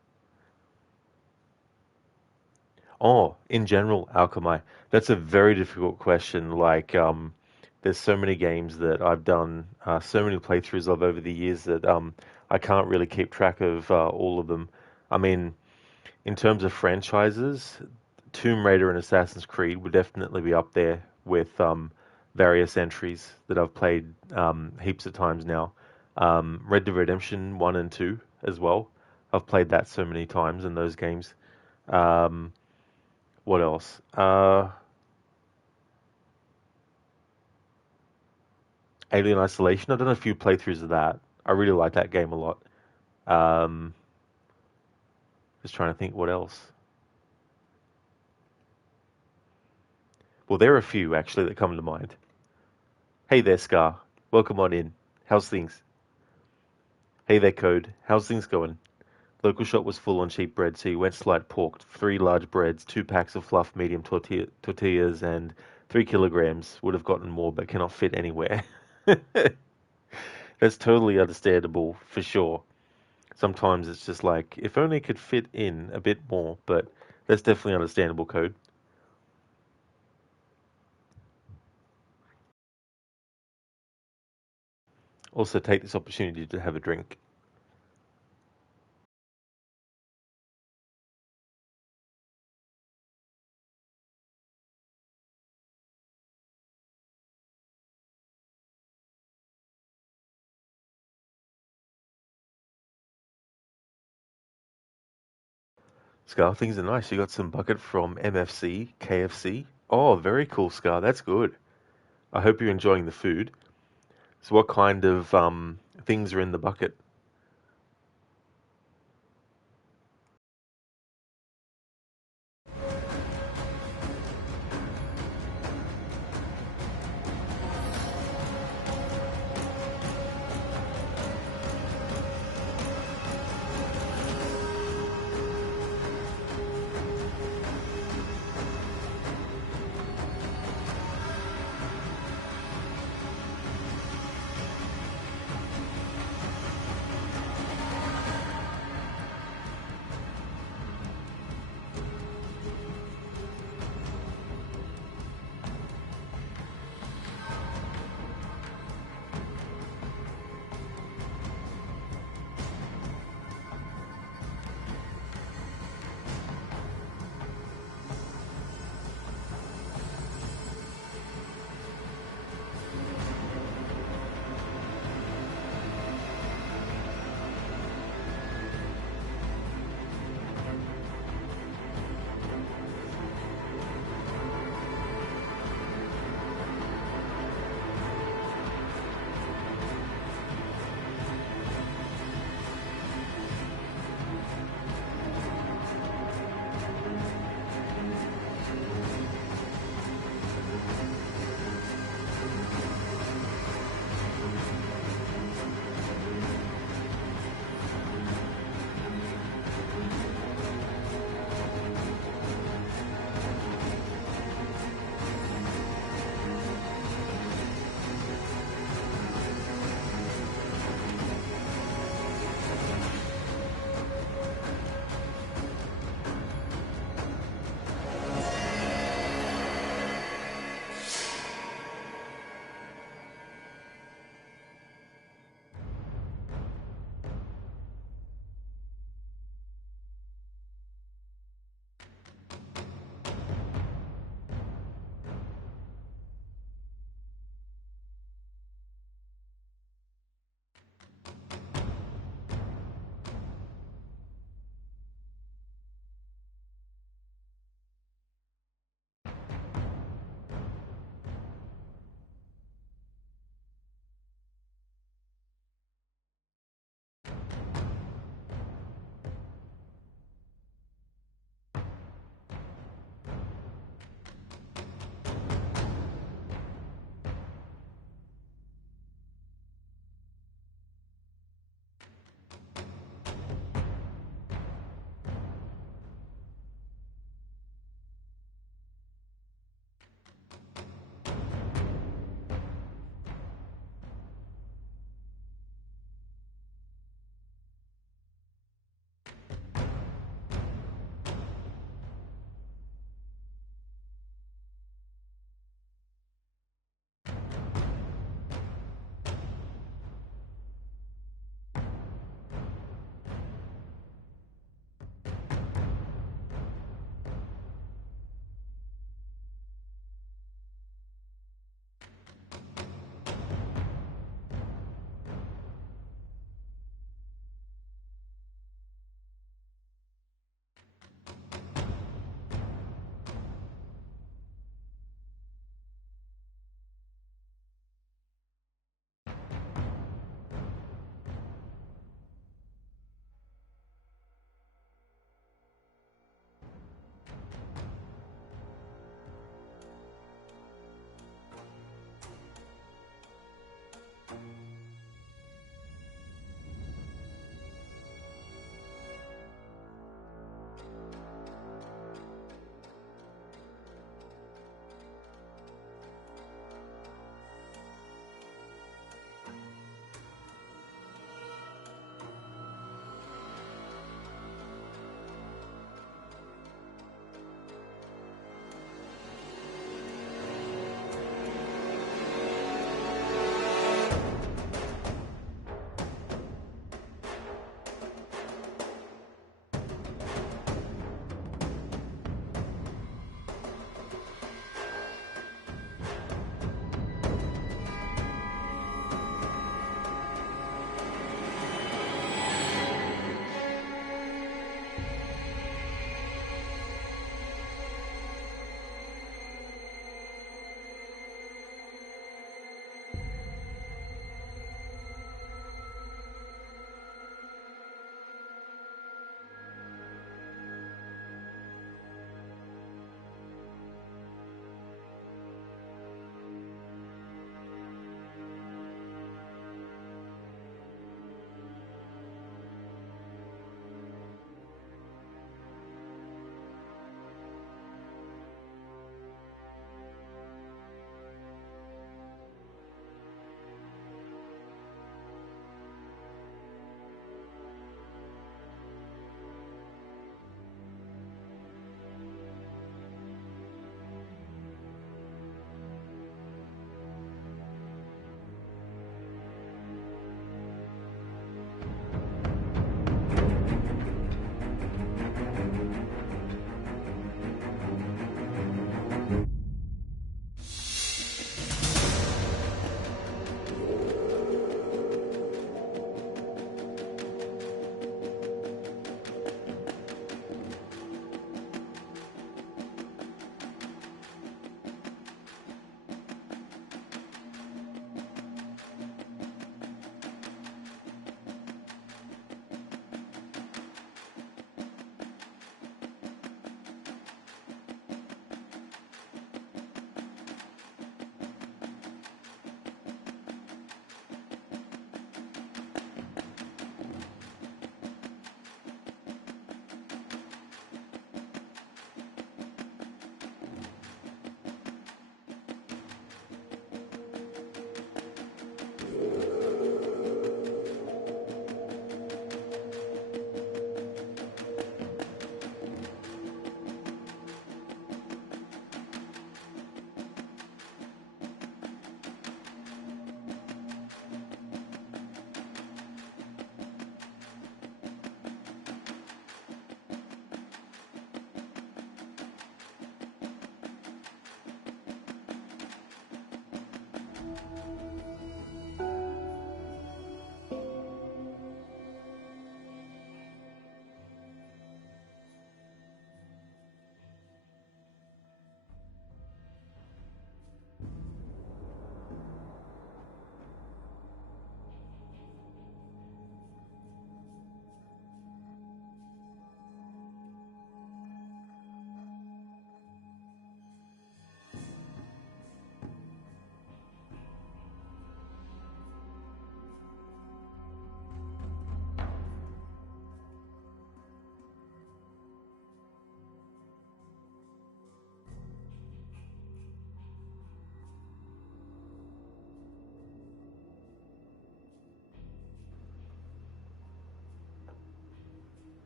Oh, in general, Alchemy, that's a very difficult question. Like, there's so many games that I've done, so many playthroughs of over the years that I can't really keep track of all of them. I mean, in terms of franchises, Tomb Raider and Assassin's Creed would definitely be up there with various entries that I've played heaps of times now. Red Dead Redemption 1 and 2 as well. I've played that so many times in those games. Um, what else? Alien Isolation. I've done a few playthroughs of that. I really like that game a lot. Um, just trying to think what else. Well, there are a few actually that come to mind. Hey there, Scar. Welcome on in. How's things? Hey there, Code. How's things going? Local shop was full on cheap bread, so you went slight pork, 3 large breads, 2 packs of fluff medium tortillas, and 3 kilograms. Would have gotten more, but cannot fit anywhere. That's totally understandable for sure. Sometimes it's just like, if only it could fit in a bit more, but that's definitely understandable, Code. Also, take this opportunity to have a drink. Scar, things are nice. You got some bucket from MFC, KFC. Oh, very cool, Scar. That's good. I hope you're enjoying the food. So, what kind of things are in the bucket?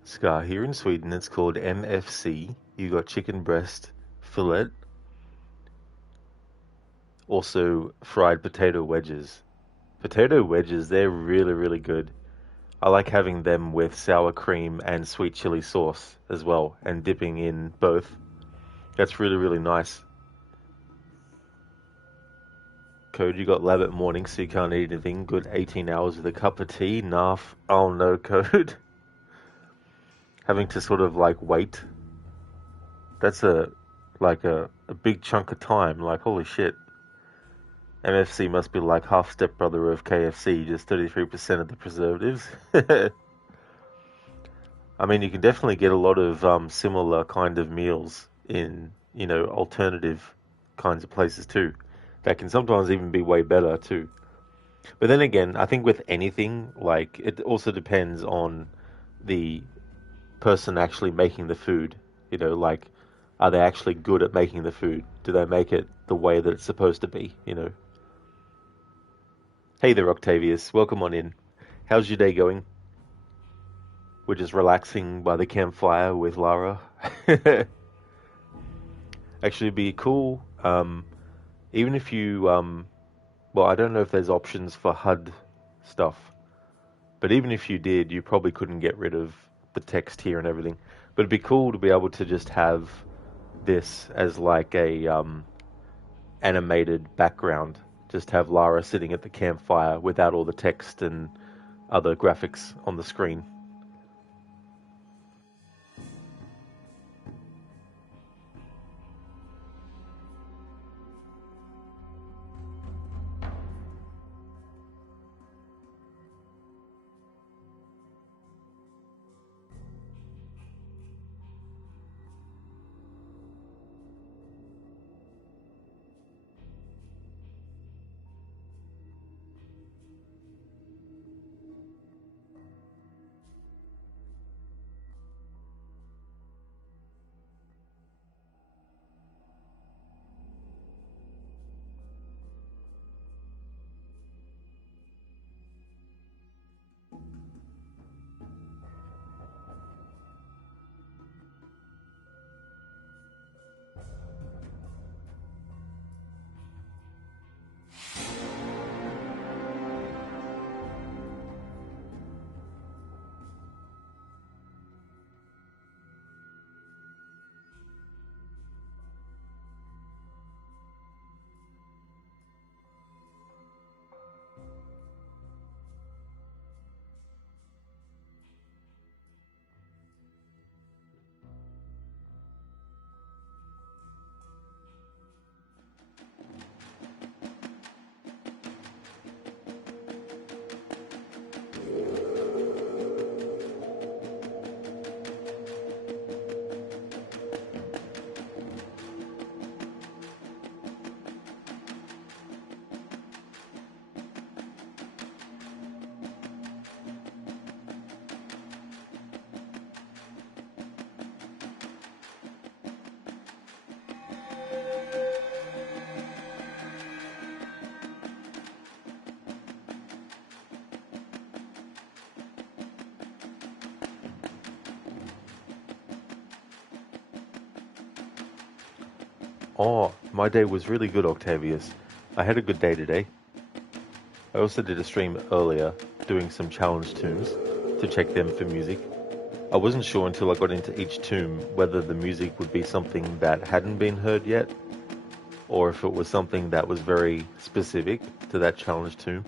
Scar, here in Sweden, it's called MFC. You got chicken breast fillet, also fried potato wedges. Potato wedges, they're really, really good. I like having them with sour cream and sweet chili sauce as well, and dipping in both. That's really, really nice. Code, you got lab at morning, so you can't eat anything. Good 18 hours with a cup of tea. Narf. Oh no, Code. Having to sort of like wait. That's a big chunk of time. Like, holy shit. MFC must be like half stepbrother of KFC, just 33% of the preservatives. I mean, you can definitely get a lot of similar kind of meals in, alternative kinds of places too. That can sometimes even be way better too. But then again, I think with anything, like, it also depends on the person actually making the food. Like, are they actually good at making the food? Do they make it the way that it's supposed to be? Hey there, Octavius. Welcome on in. How's your day going? We're just relaxing by the campfire with Lara. Actually, it'd be cool, even if you, well, I don't know if there's options for HUD stuff, but even if you did, you probably couldn't get rid of the text here and everything. But it'd be cool to be able to just have this as like a animated background. Just have Lara sitting at the campfire without all the text and other graphics on the screen. Oh, my day was really good, Octavius. I had a good day today. I also did a stream earlier doing some challenge tombs to check them for music. I wasn't sure until I got into each tomb whether the music would be something that hadn't been heard yet, or if it was something that was very specific to that challenge tomb.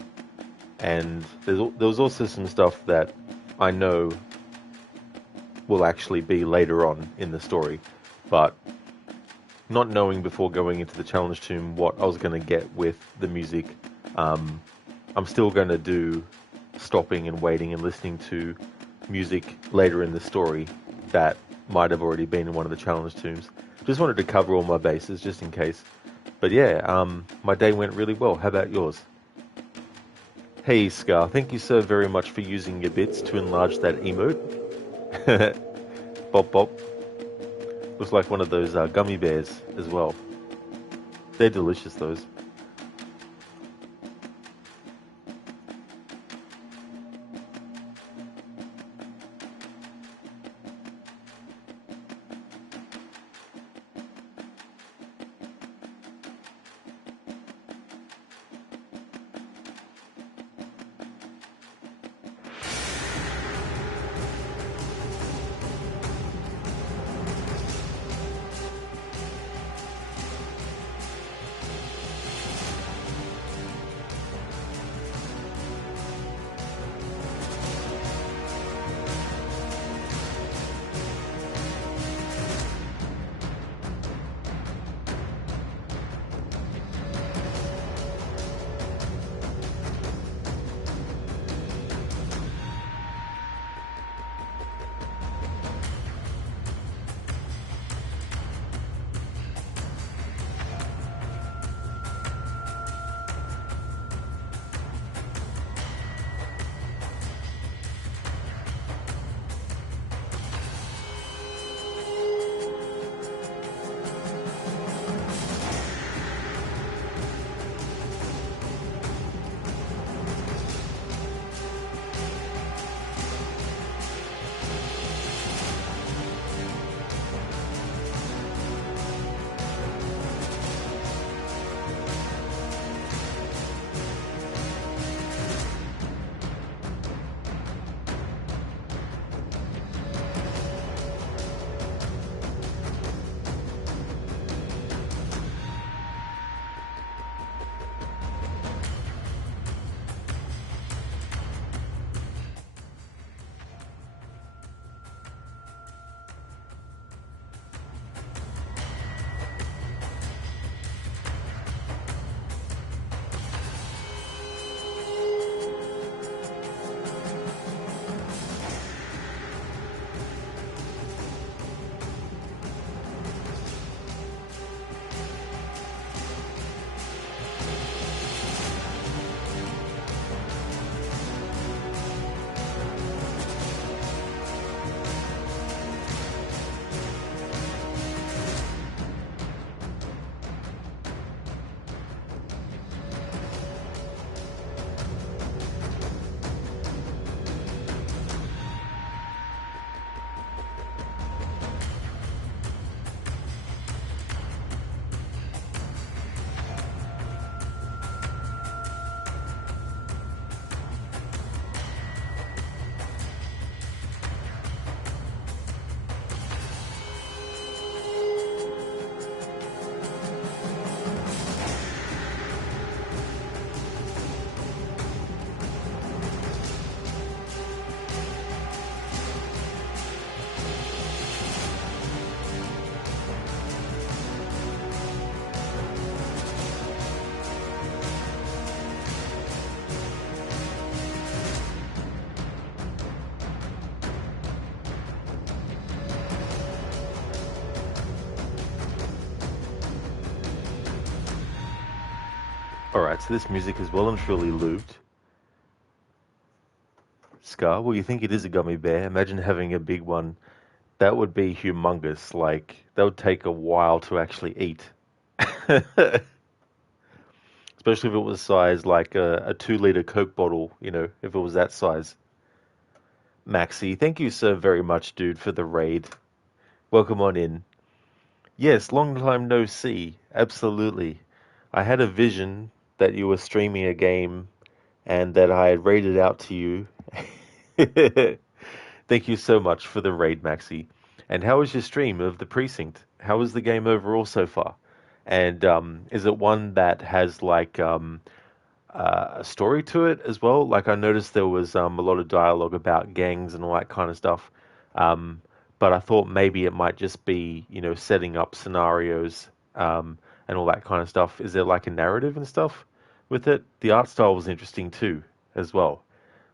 And there was also some stuff that I know will actually be later on in the story, but not knowing before going into the challenge tomb what I was going to get with the music, I'm still going to do stopping and waiting and listening to music later in the story that might have already been in one of the challenge tombs. Just wanted to cover all my bases just in case. But yeah, my day went really well. How about yours? Hey Scar, thank you so very much for using your bits to enlarge that emote. Bop bop. Looks like one of those gummy bears as well. They're delicious, those. Alright, so this music is well and truly looped. Scar, well, you think it is a gummy bear? Imagine having a big one. That would be humongous. Like, that would take a while to actually eat. Especially if it was size like a 2 liter Coke bottle, if it was that size. Maxi, thank you so very much, dude, for the raid. Welcome on in. Yes, long time no see. Absolutely. I had a vision that you were streaming a game and that I had raided out to you. Thank you so much for the raid, Maxi. And how was your stream of the precinct? How was the game overall so far? And is it one that has like a story to it as well? Like I noticed there was a lot of dialogue about gangs and all that kind of stuff. Um, but I thought maybe it might just be, setting up scenarios and all that kind of stuff. Is there like a narrative and stuff with it? The art style was interesting too, as well.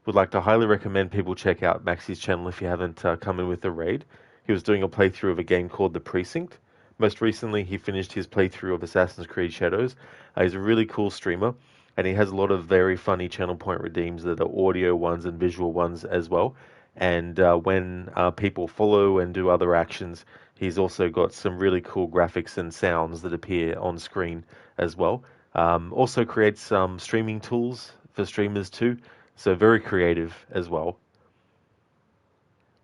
Would like to highly recommend people check out Maxi's channel if you haven't come in with the raid. He was doing a playthrough of a game called The Precinct. Most recently, he finished his playthrough of Assassin's Creed Shadows. He's a really cool streamer, and he has a lot of very funny channel point redeems that are audio ones and visual ones as well. And when people follow and do other actions, he's also got some really cool graphics and sounds that appear on screen as well. Also creates some streaming tools for streamers too, so very creative as well.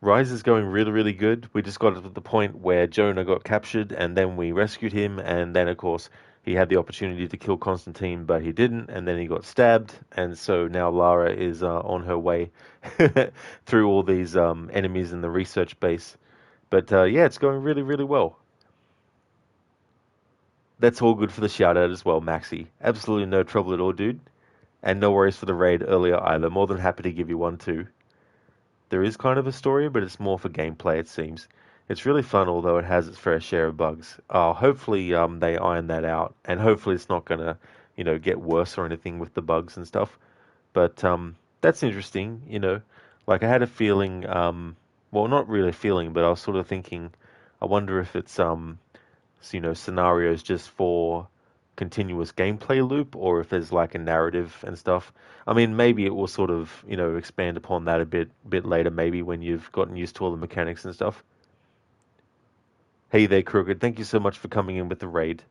Rise is going really, really good. We just got to the point where Jonah got captured, and then we rescued him, and then, of course, he had the opportunity to kill Constantine, but he didn't, and then he got stabbed, and so now Lara is on her way through all these enemies in the research base. But yeah, it's going really, really well. That's all good for the shout out as well, Maxi. Absolutely no trouble at all, dude. And no worries for the raid earlier either. More than happy to give you one too. There is kind of a story, but it's more for gameplay, it seems. It's really fun, although it has its fair share of bugs. Hopefully, they iron that out, and hopefully it's not gonna, get worse or anything with the bugs and stuff. But that's interesting, Like I had a feeling, well, not really a feeling, but I was sort of thinking, I wonder if it's scenarios just for continuous gameplay loop or if there's like a narrative and stuff. I mean, maybe it will sort of, expand upon that a bit later, maybe when you've gotten used to all the mechanics and stuff. Hey there, Crooked. Thank you so much for coming in with the raid.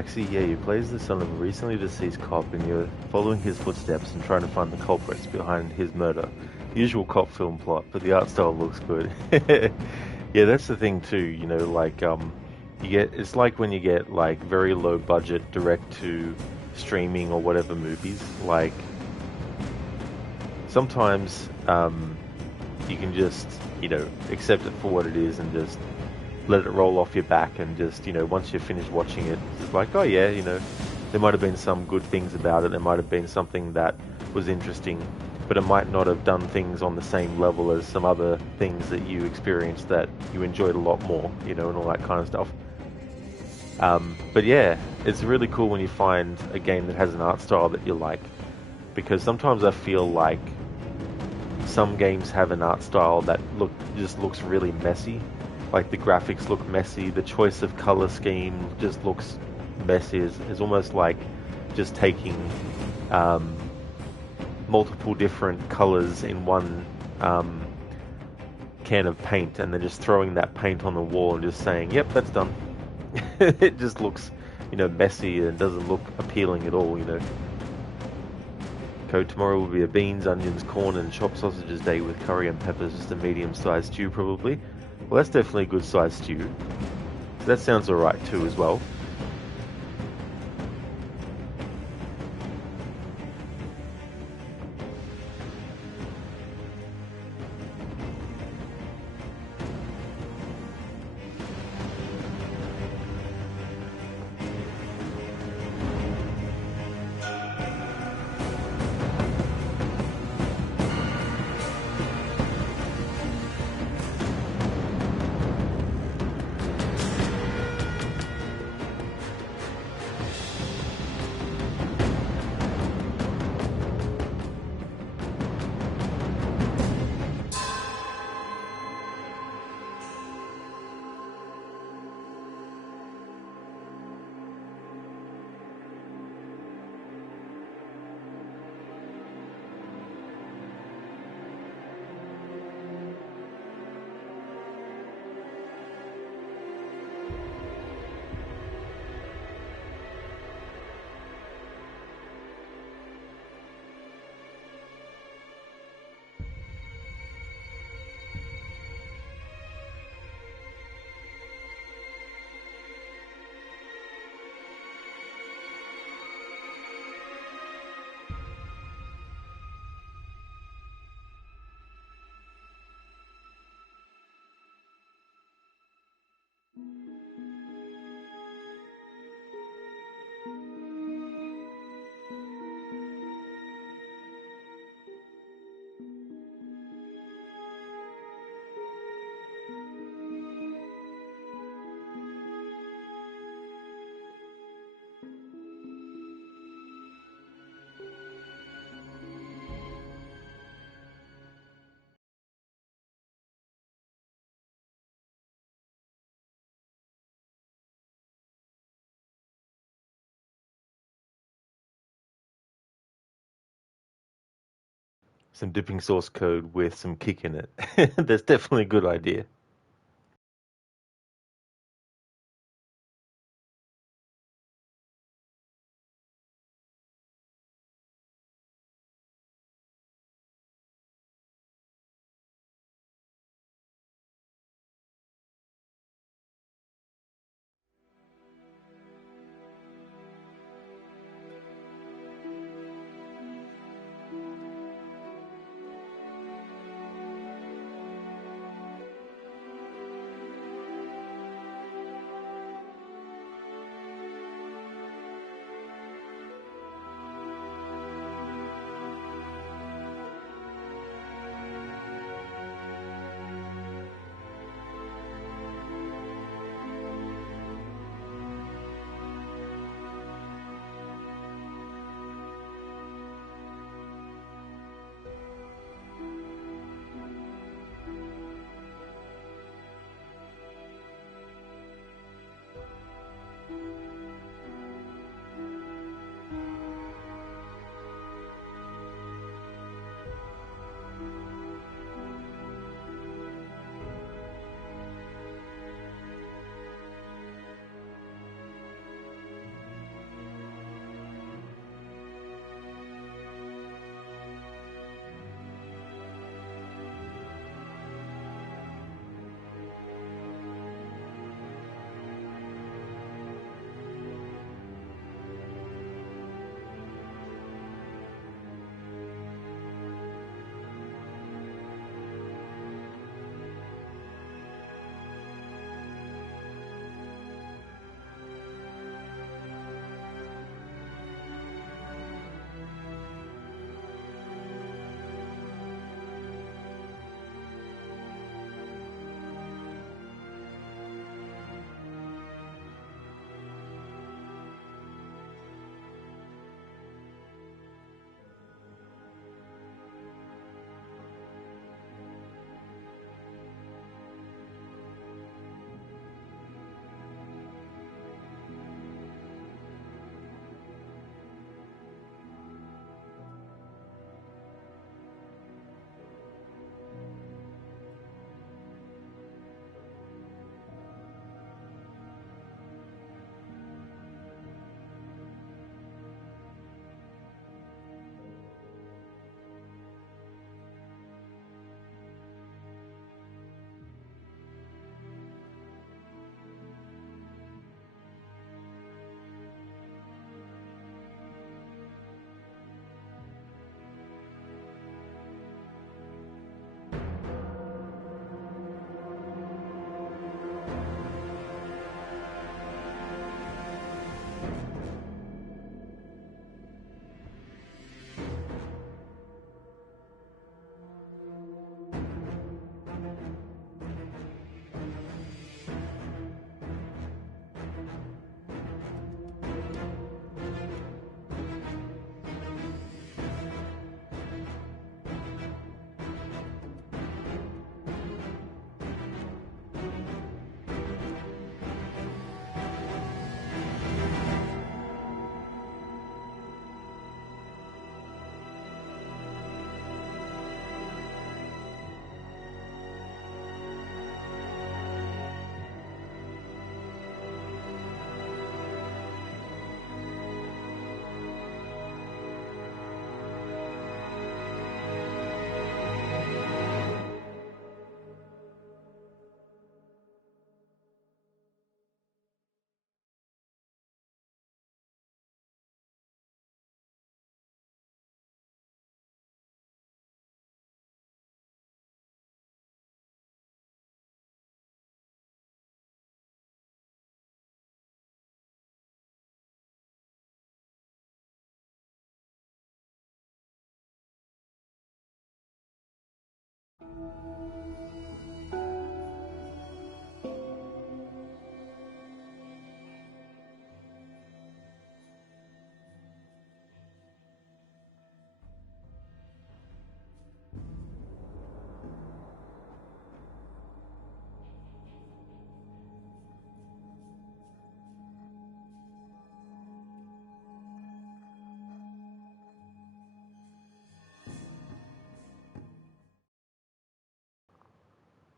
Maxi, yeah, you play as the son of a recently deceased cop and you're following his footsteps and trying to find the culprits behind his murder. Usual cop film plot, but the art style looks good. Yeah, that's the thing too, you get it's like when you get like very low budget direct to streaming or whatever movies, like sometimes you can just, accept it for what it is and just let it roll off your back and just, once you're finished watching it, it's like, oh yeah, there might have been some good things about it. There might have been something that was interesting, but it might not have done things on the same level as some other things that you experienced that you enjoyed a lot more, and all that kind of stuff. But yeah, it's really cool when you find a game that has an art style that you like, because sometimes I feel like some games have an art style that just looks really messy. Like the graphics look messy, the choice of color scheme just looks messy. It's almost like just taking um, multiple different colors in one can of paint and then just throwing that paint on the wall and just saying, "Yep, that's done." It just looks, messy and doesn't look appealing at all. Code tomorrow will be a beans, onions, corn, and chopped sausages day with curry and peppers, just a medium-sized stew probably. Well, that's definitely a good-sized stew. So that sounds alright too as well. Some dipping sauce code with some kick in it. That's definitely a good idea.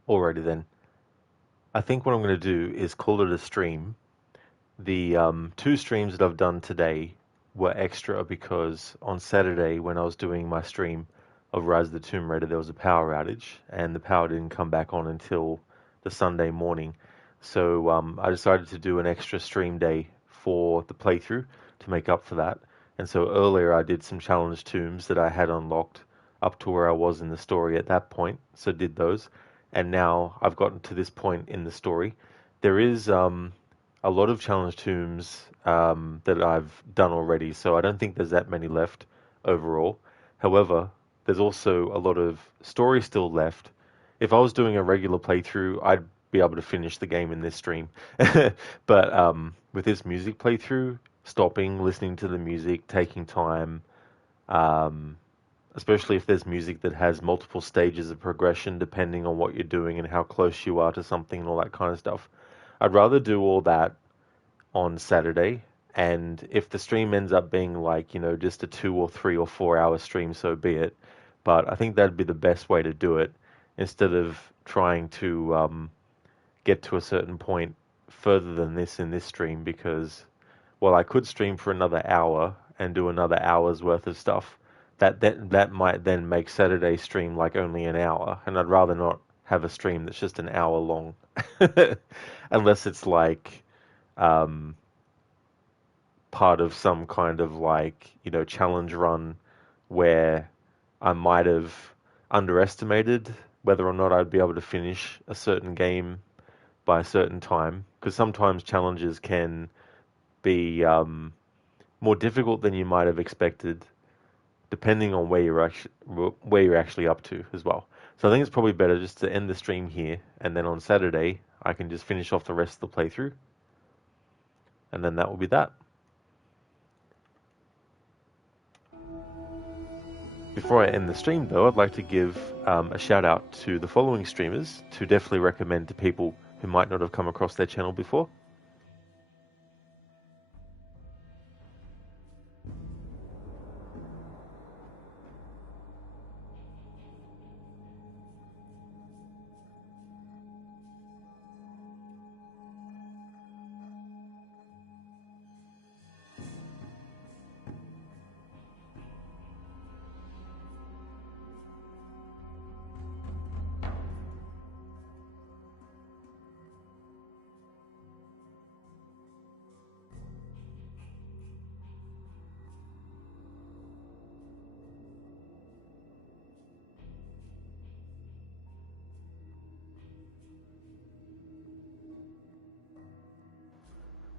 Alrighty then. I think what I'm going to do is call it a stream. The two streams that I've done today were extra because on Saturday when I was doing my stream of Rise of the Tomb Raider, there was a power outage and the power didn't come back on until the Sunday morning. So I decided to do an extra stream day for the playthrough to make up for that. And so earlier I did some challenge tombs that I had unlocked up to where I was in the story at that point. So did those. And now I've gotten to this point in the story. There is a lot of challenge tombs that I've done already, so I don't think there's that many left overall. However, there's also a lot of story still left. If I was doing a regular playthrough, I'd be able to finish the game in this stream. But with this music playthrough, stopping, listening to the music, taking time, um, especially if there's music that has multiple stages of progression depending on what you're doing and how close you are to something and all that kind of stuff. I'd rather do all that on Saturday, and if the stream ends up being like, just a 2 or 3 or 4 hour stream, so be it. But I think that'd be the best way to do it instead of trying to get to a certain point further than this in this stream because, well, I could stream for another hour and do another hour's worth of stuff. That might then make Saturday stream like only an hour, and I'd rather not have a stream that's just an hour long, unless it's like um, part of some kind of like challenge run where I might have underestimated whether or not I'd be able to finish a certain game by a certain time, because sometimes challenges can be more difficult than you might have expected, depending on where you're actually up to as well. So I think it's probably better just to end the stream here, and then on Saturday I can just finish off the rest of the playthrough, and then that will be that. Before I end the stream, though, I'd like to give a shout out to the following streamers to definitely recommend to people who might not have come across their channel before.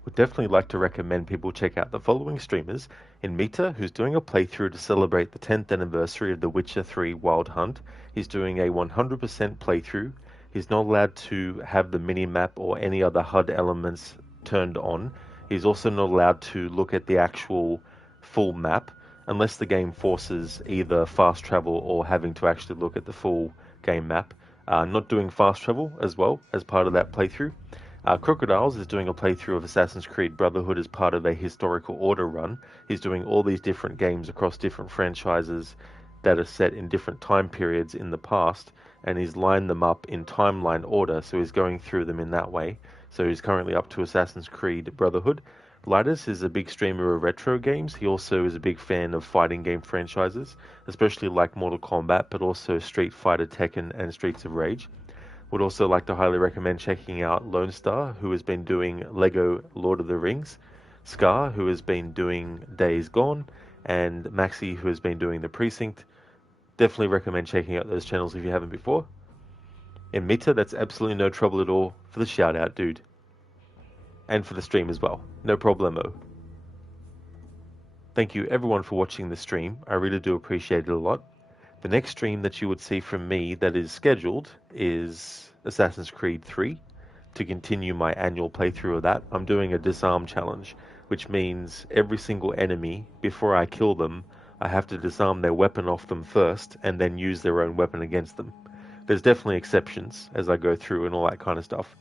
Would definitely like to recommend people check out the following streamers. In Mita, who's doing a playthrough to celebrate the 10th anniversary of The Witcher 3 Wild Hunt. He's doing a 100% playthrough. He's not allowed to have the mini-map or any other HUD elements turned on. He's also not allowed to look at the actual full map unless the game forces either fast travel or having to actually look at the full game map. Not doing fast travel as well as part of that playthrough. Crocodiles is doing a playthrough of Assassin's Creed Brotherhood as part of a historical order run. He's doing all these different games across different franchises that are set in different time periods in the past, and he's lined them up in timeline order, so he's going through them in that way. So he's currently up to Assassin's Creed Brotherhood. Lidus is a big streamer of retro games. He also is a big fan of fighting game franchises, especially like Mortal Kombat, but also Street Fighter, Tekken, and Streets of Rage. Would also like to highly recommend checking out Lone Star, who has been doing Lego Lord of the Rings, Scar, who has been doing Days Gone, and Maxi, who has been doing The Precinct. Definitely recommend checking out those channels if you haven't before. In Mita, that's absolutely no trouble at all for the shout out, dude. And for the stream as well. No problemo. Thank you everyone for watching the stream. I really do appreciate it a lot. The next stream that you would see from me that is scheduled is Assassin's Creed 3. To continue my annual playthrough of that, I'm doing a disarm challenge, which means every single enemy, before I kill them, I have to disarm their weapon off them first and then use their own weapon against them. There's definitely exceptions as I go through and all that kind of stuff.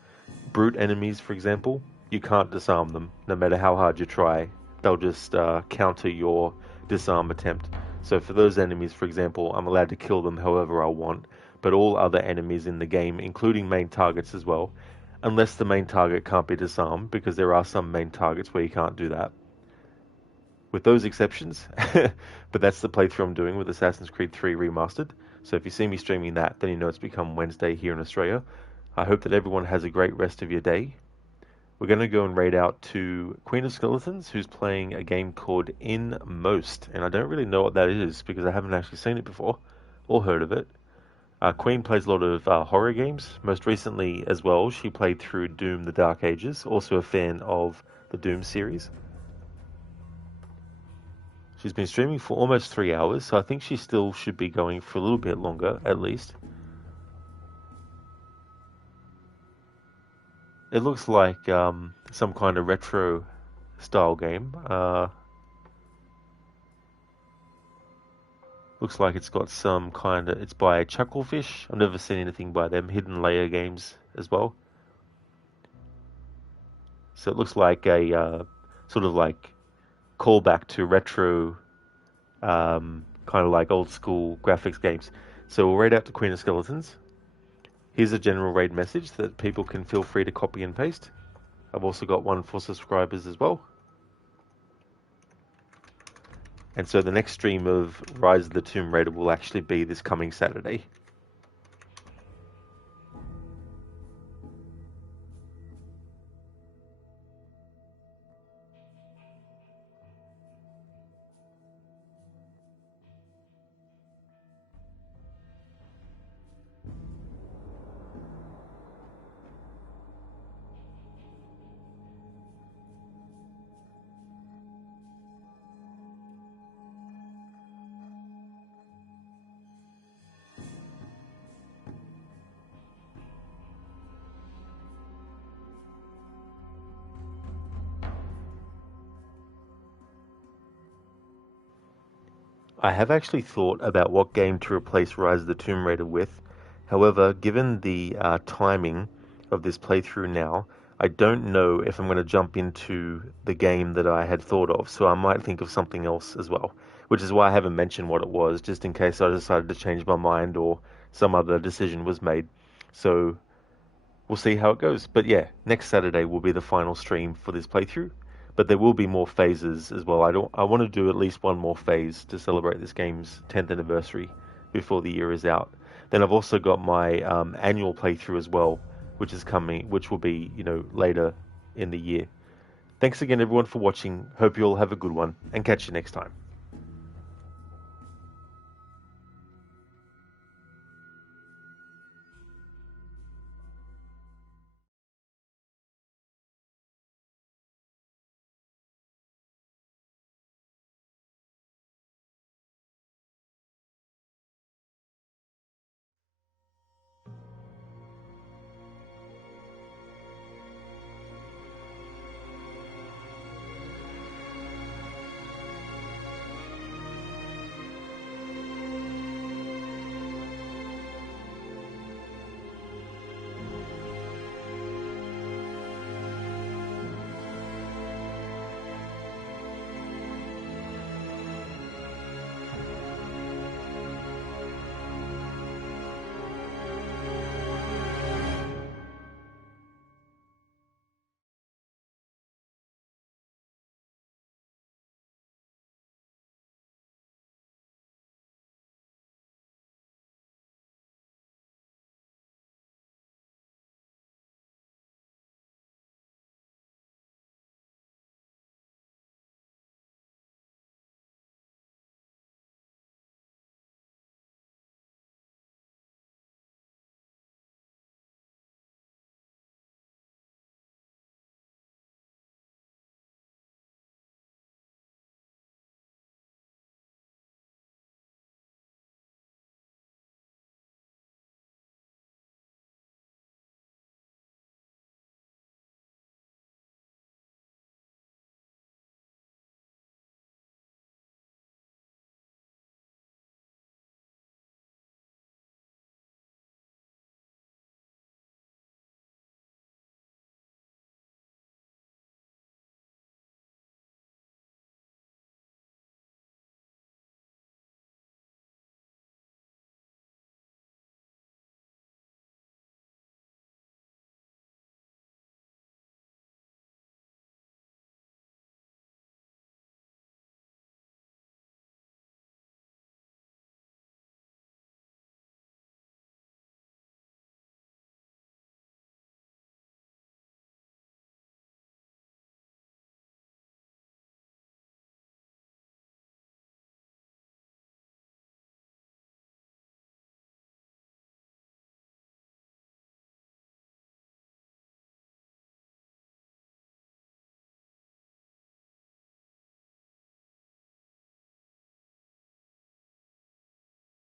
Brute enemies, for example, you can't disarm them, no matter how hard you try. They'll just counter your disarm attempt. So for those enemies, for example, I'm allowed to kill them however I want, but all other enemies in the game, including main targets as well, unless the main target can't be disarmed, because there are some main targets where you can't do that. With those exceptions, but that's the playthrough I'm doing with Assassin's Creed 3 Remastered. So if you see me streaming that, then you know it's become Wednesday here in Australia. I hope that everyone has a great rest of your day. We're going to go and raid out to Queen of Skeletons, who's playing a game called Inmost. And I don't really know what that is because I haven't actually seen it before or heard of it. Queen plays a lot of horror games. Most recently as well, she played through Doom: The Dark Ages. Also a fan of the Doom series. She's been streaming for almost 3 hours, so I think she still should be going for a little bit longer, at least. It looks like some kind of retro style game. Looks like it's got some kind of... It's by Chucklefish. I've never seen anything by them. Hidden Layer Games as well. So it looks like a sort of like callback to retro, kind of like old school graphics games. So we'll raid out to Queen of Skeletons. Here's a general raid message that people can feel free to copy and paste. I've also got one for subscribers as well. And so the next stream of Rise of the Tomb Raider will actually be this coming Saturday. I have actually thought about what game to replace Rise of the Tomb Raider with. However, given the timing of this playthrough now, I don't know if I'm going to jump into the game that I had thought of, so I might think of something else as well, which is why I haven't mentioned what it was, just in case I decided to change my mind or some other decision was made. So we'll see how it goes. But yeah, next Saturday will be the final stream for this playthrough. But there will be more phases as well. I want to do at least one more phase to celebrate this game's 10th anniversary before the year is out. Then I've also got my annual playthrough as well, which is coming, which will be, later in the year. Thanks again, everyone, for watching. Hope you all have a good one, and catch you next time.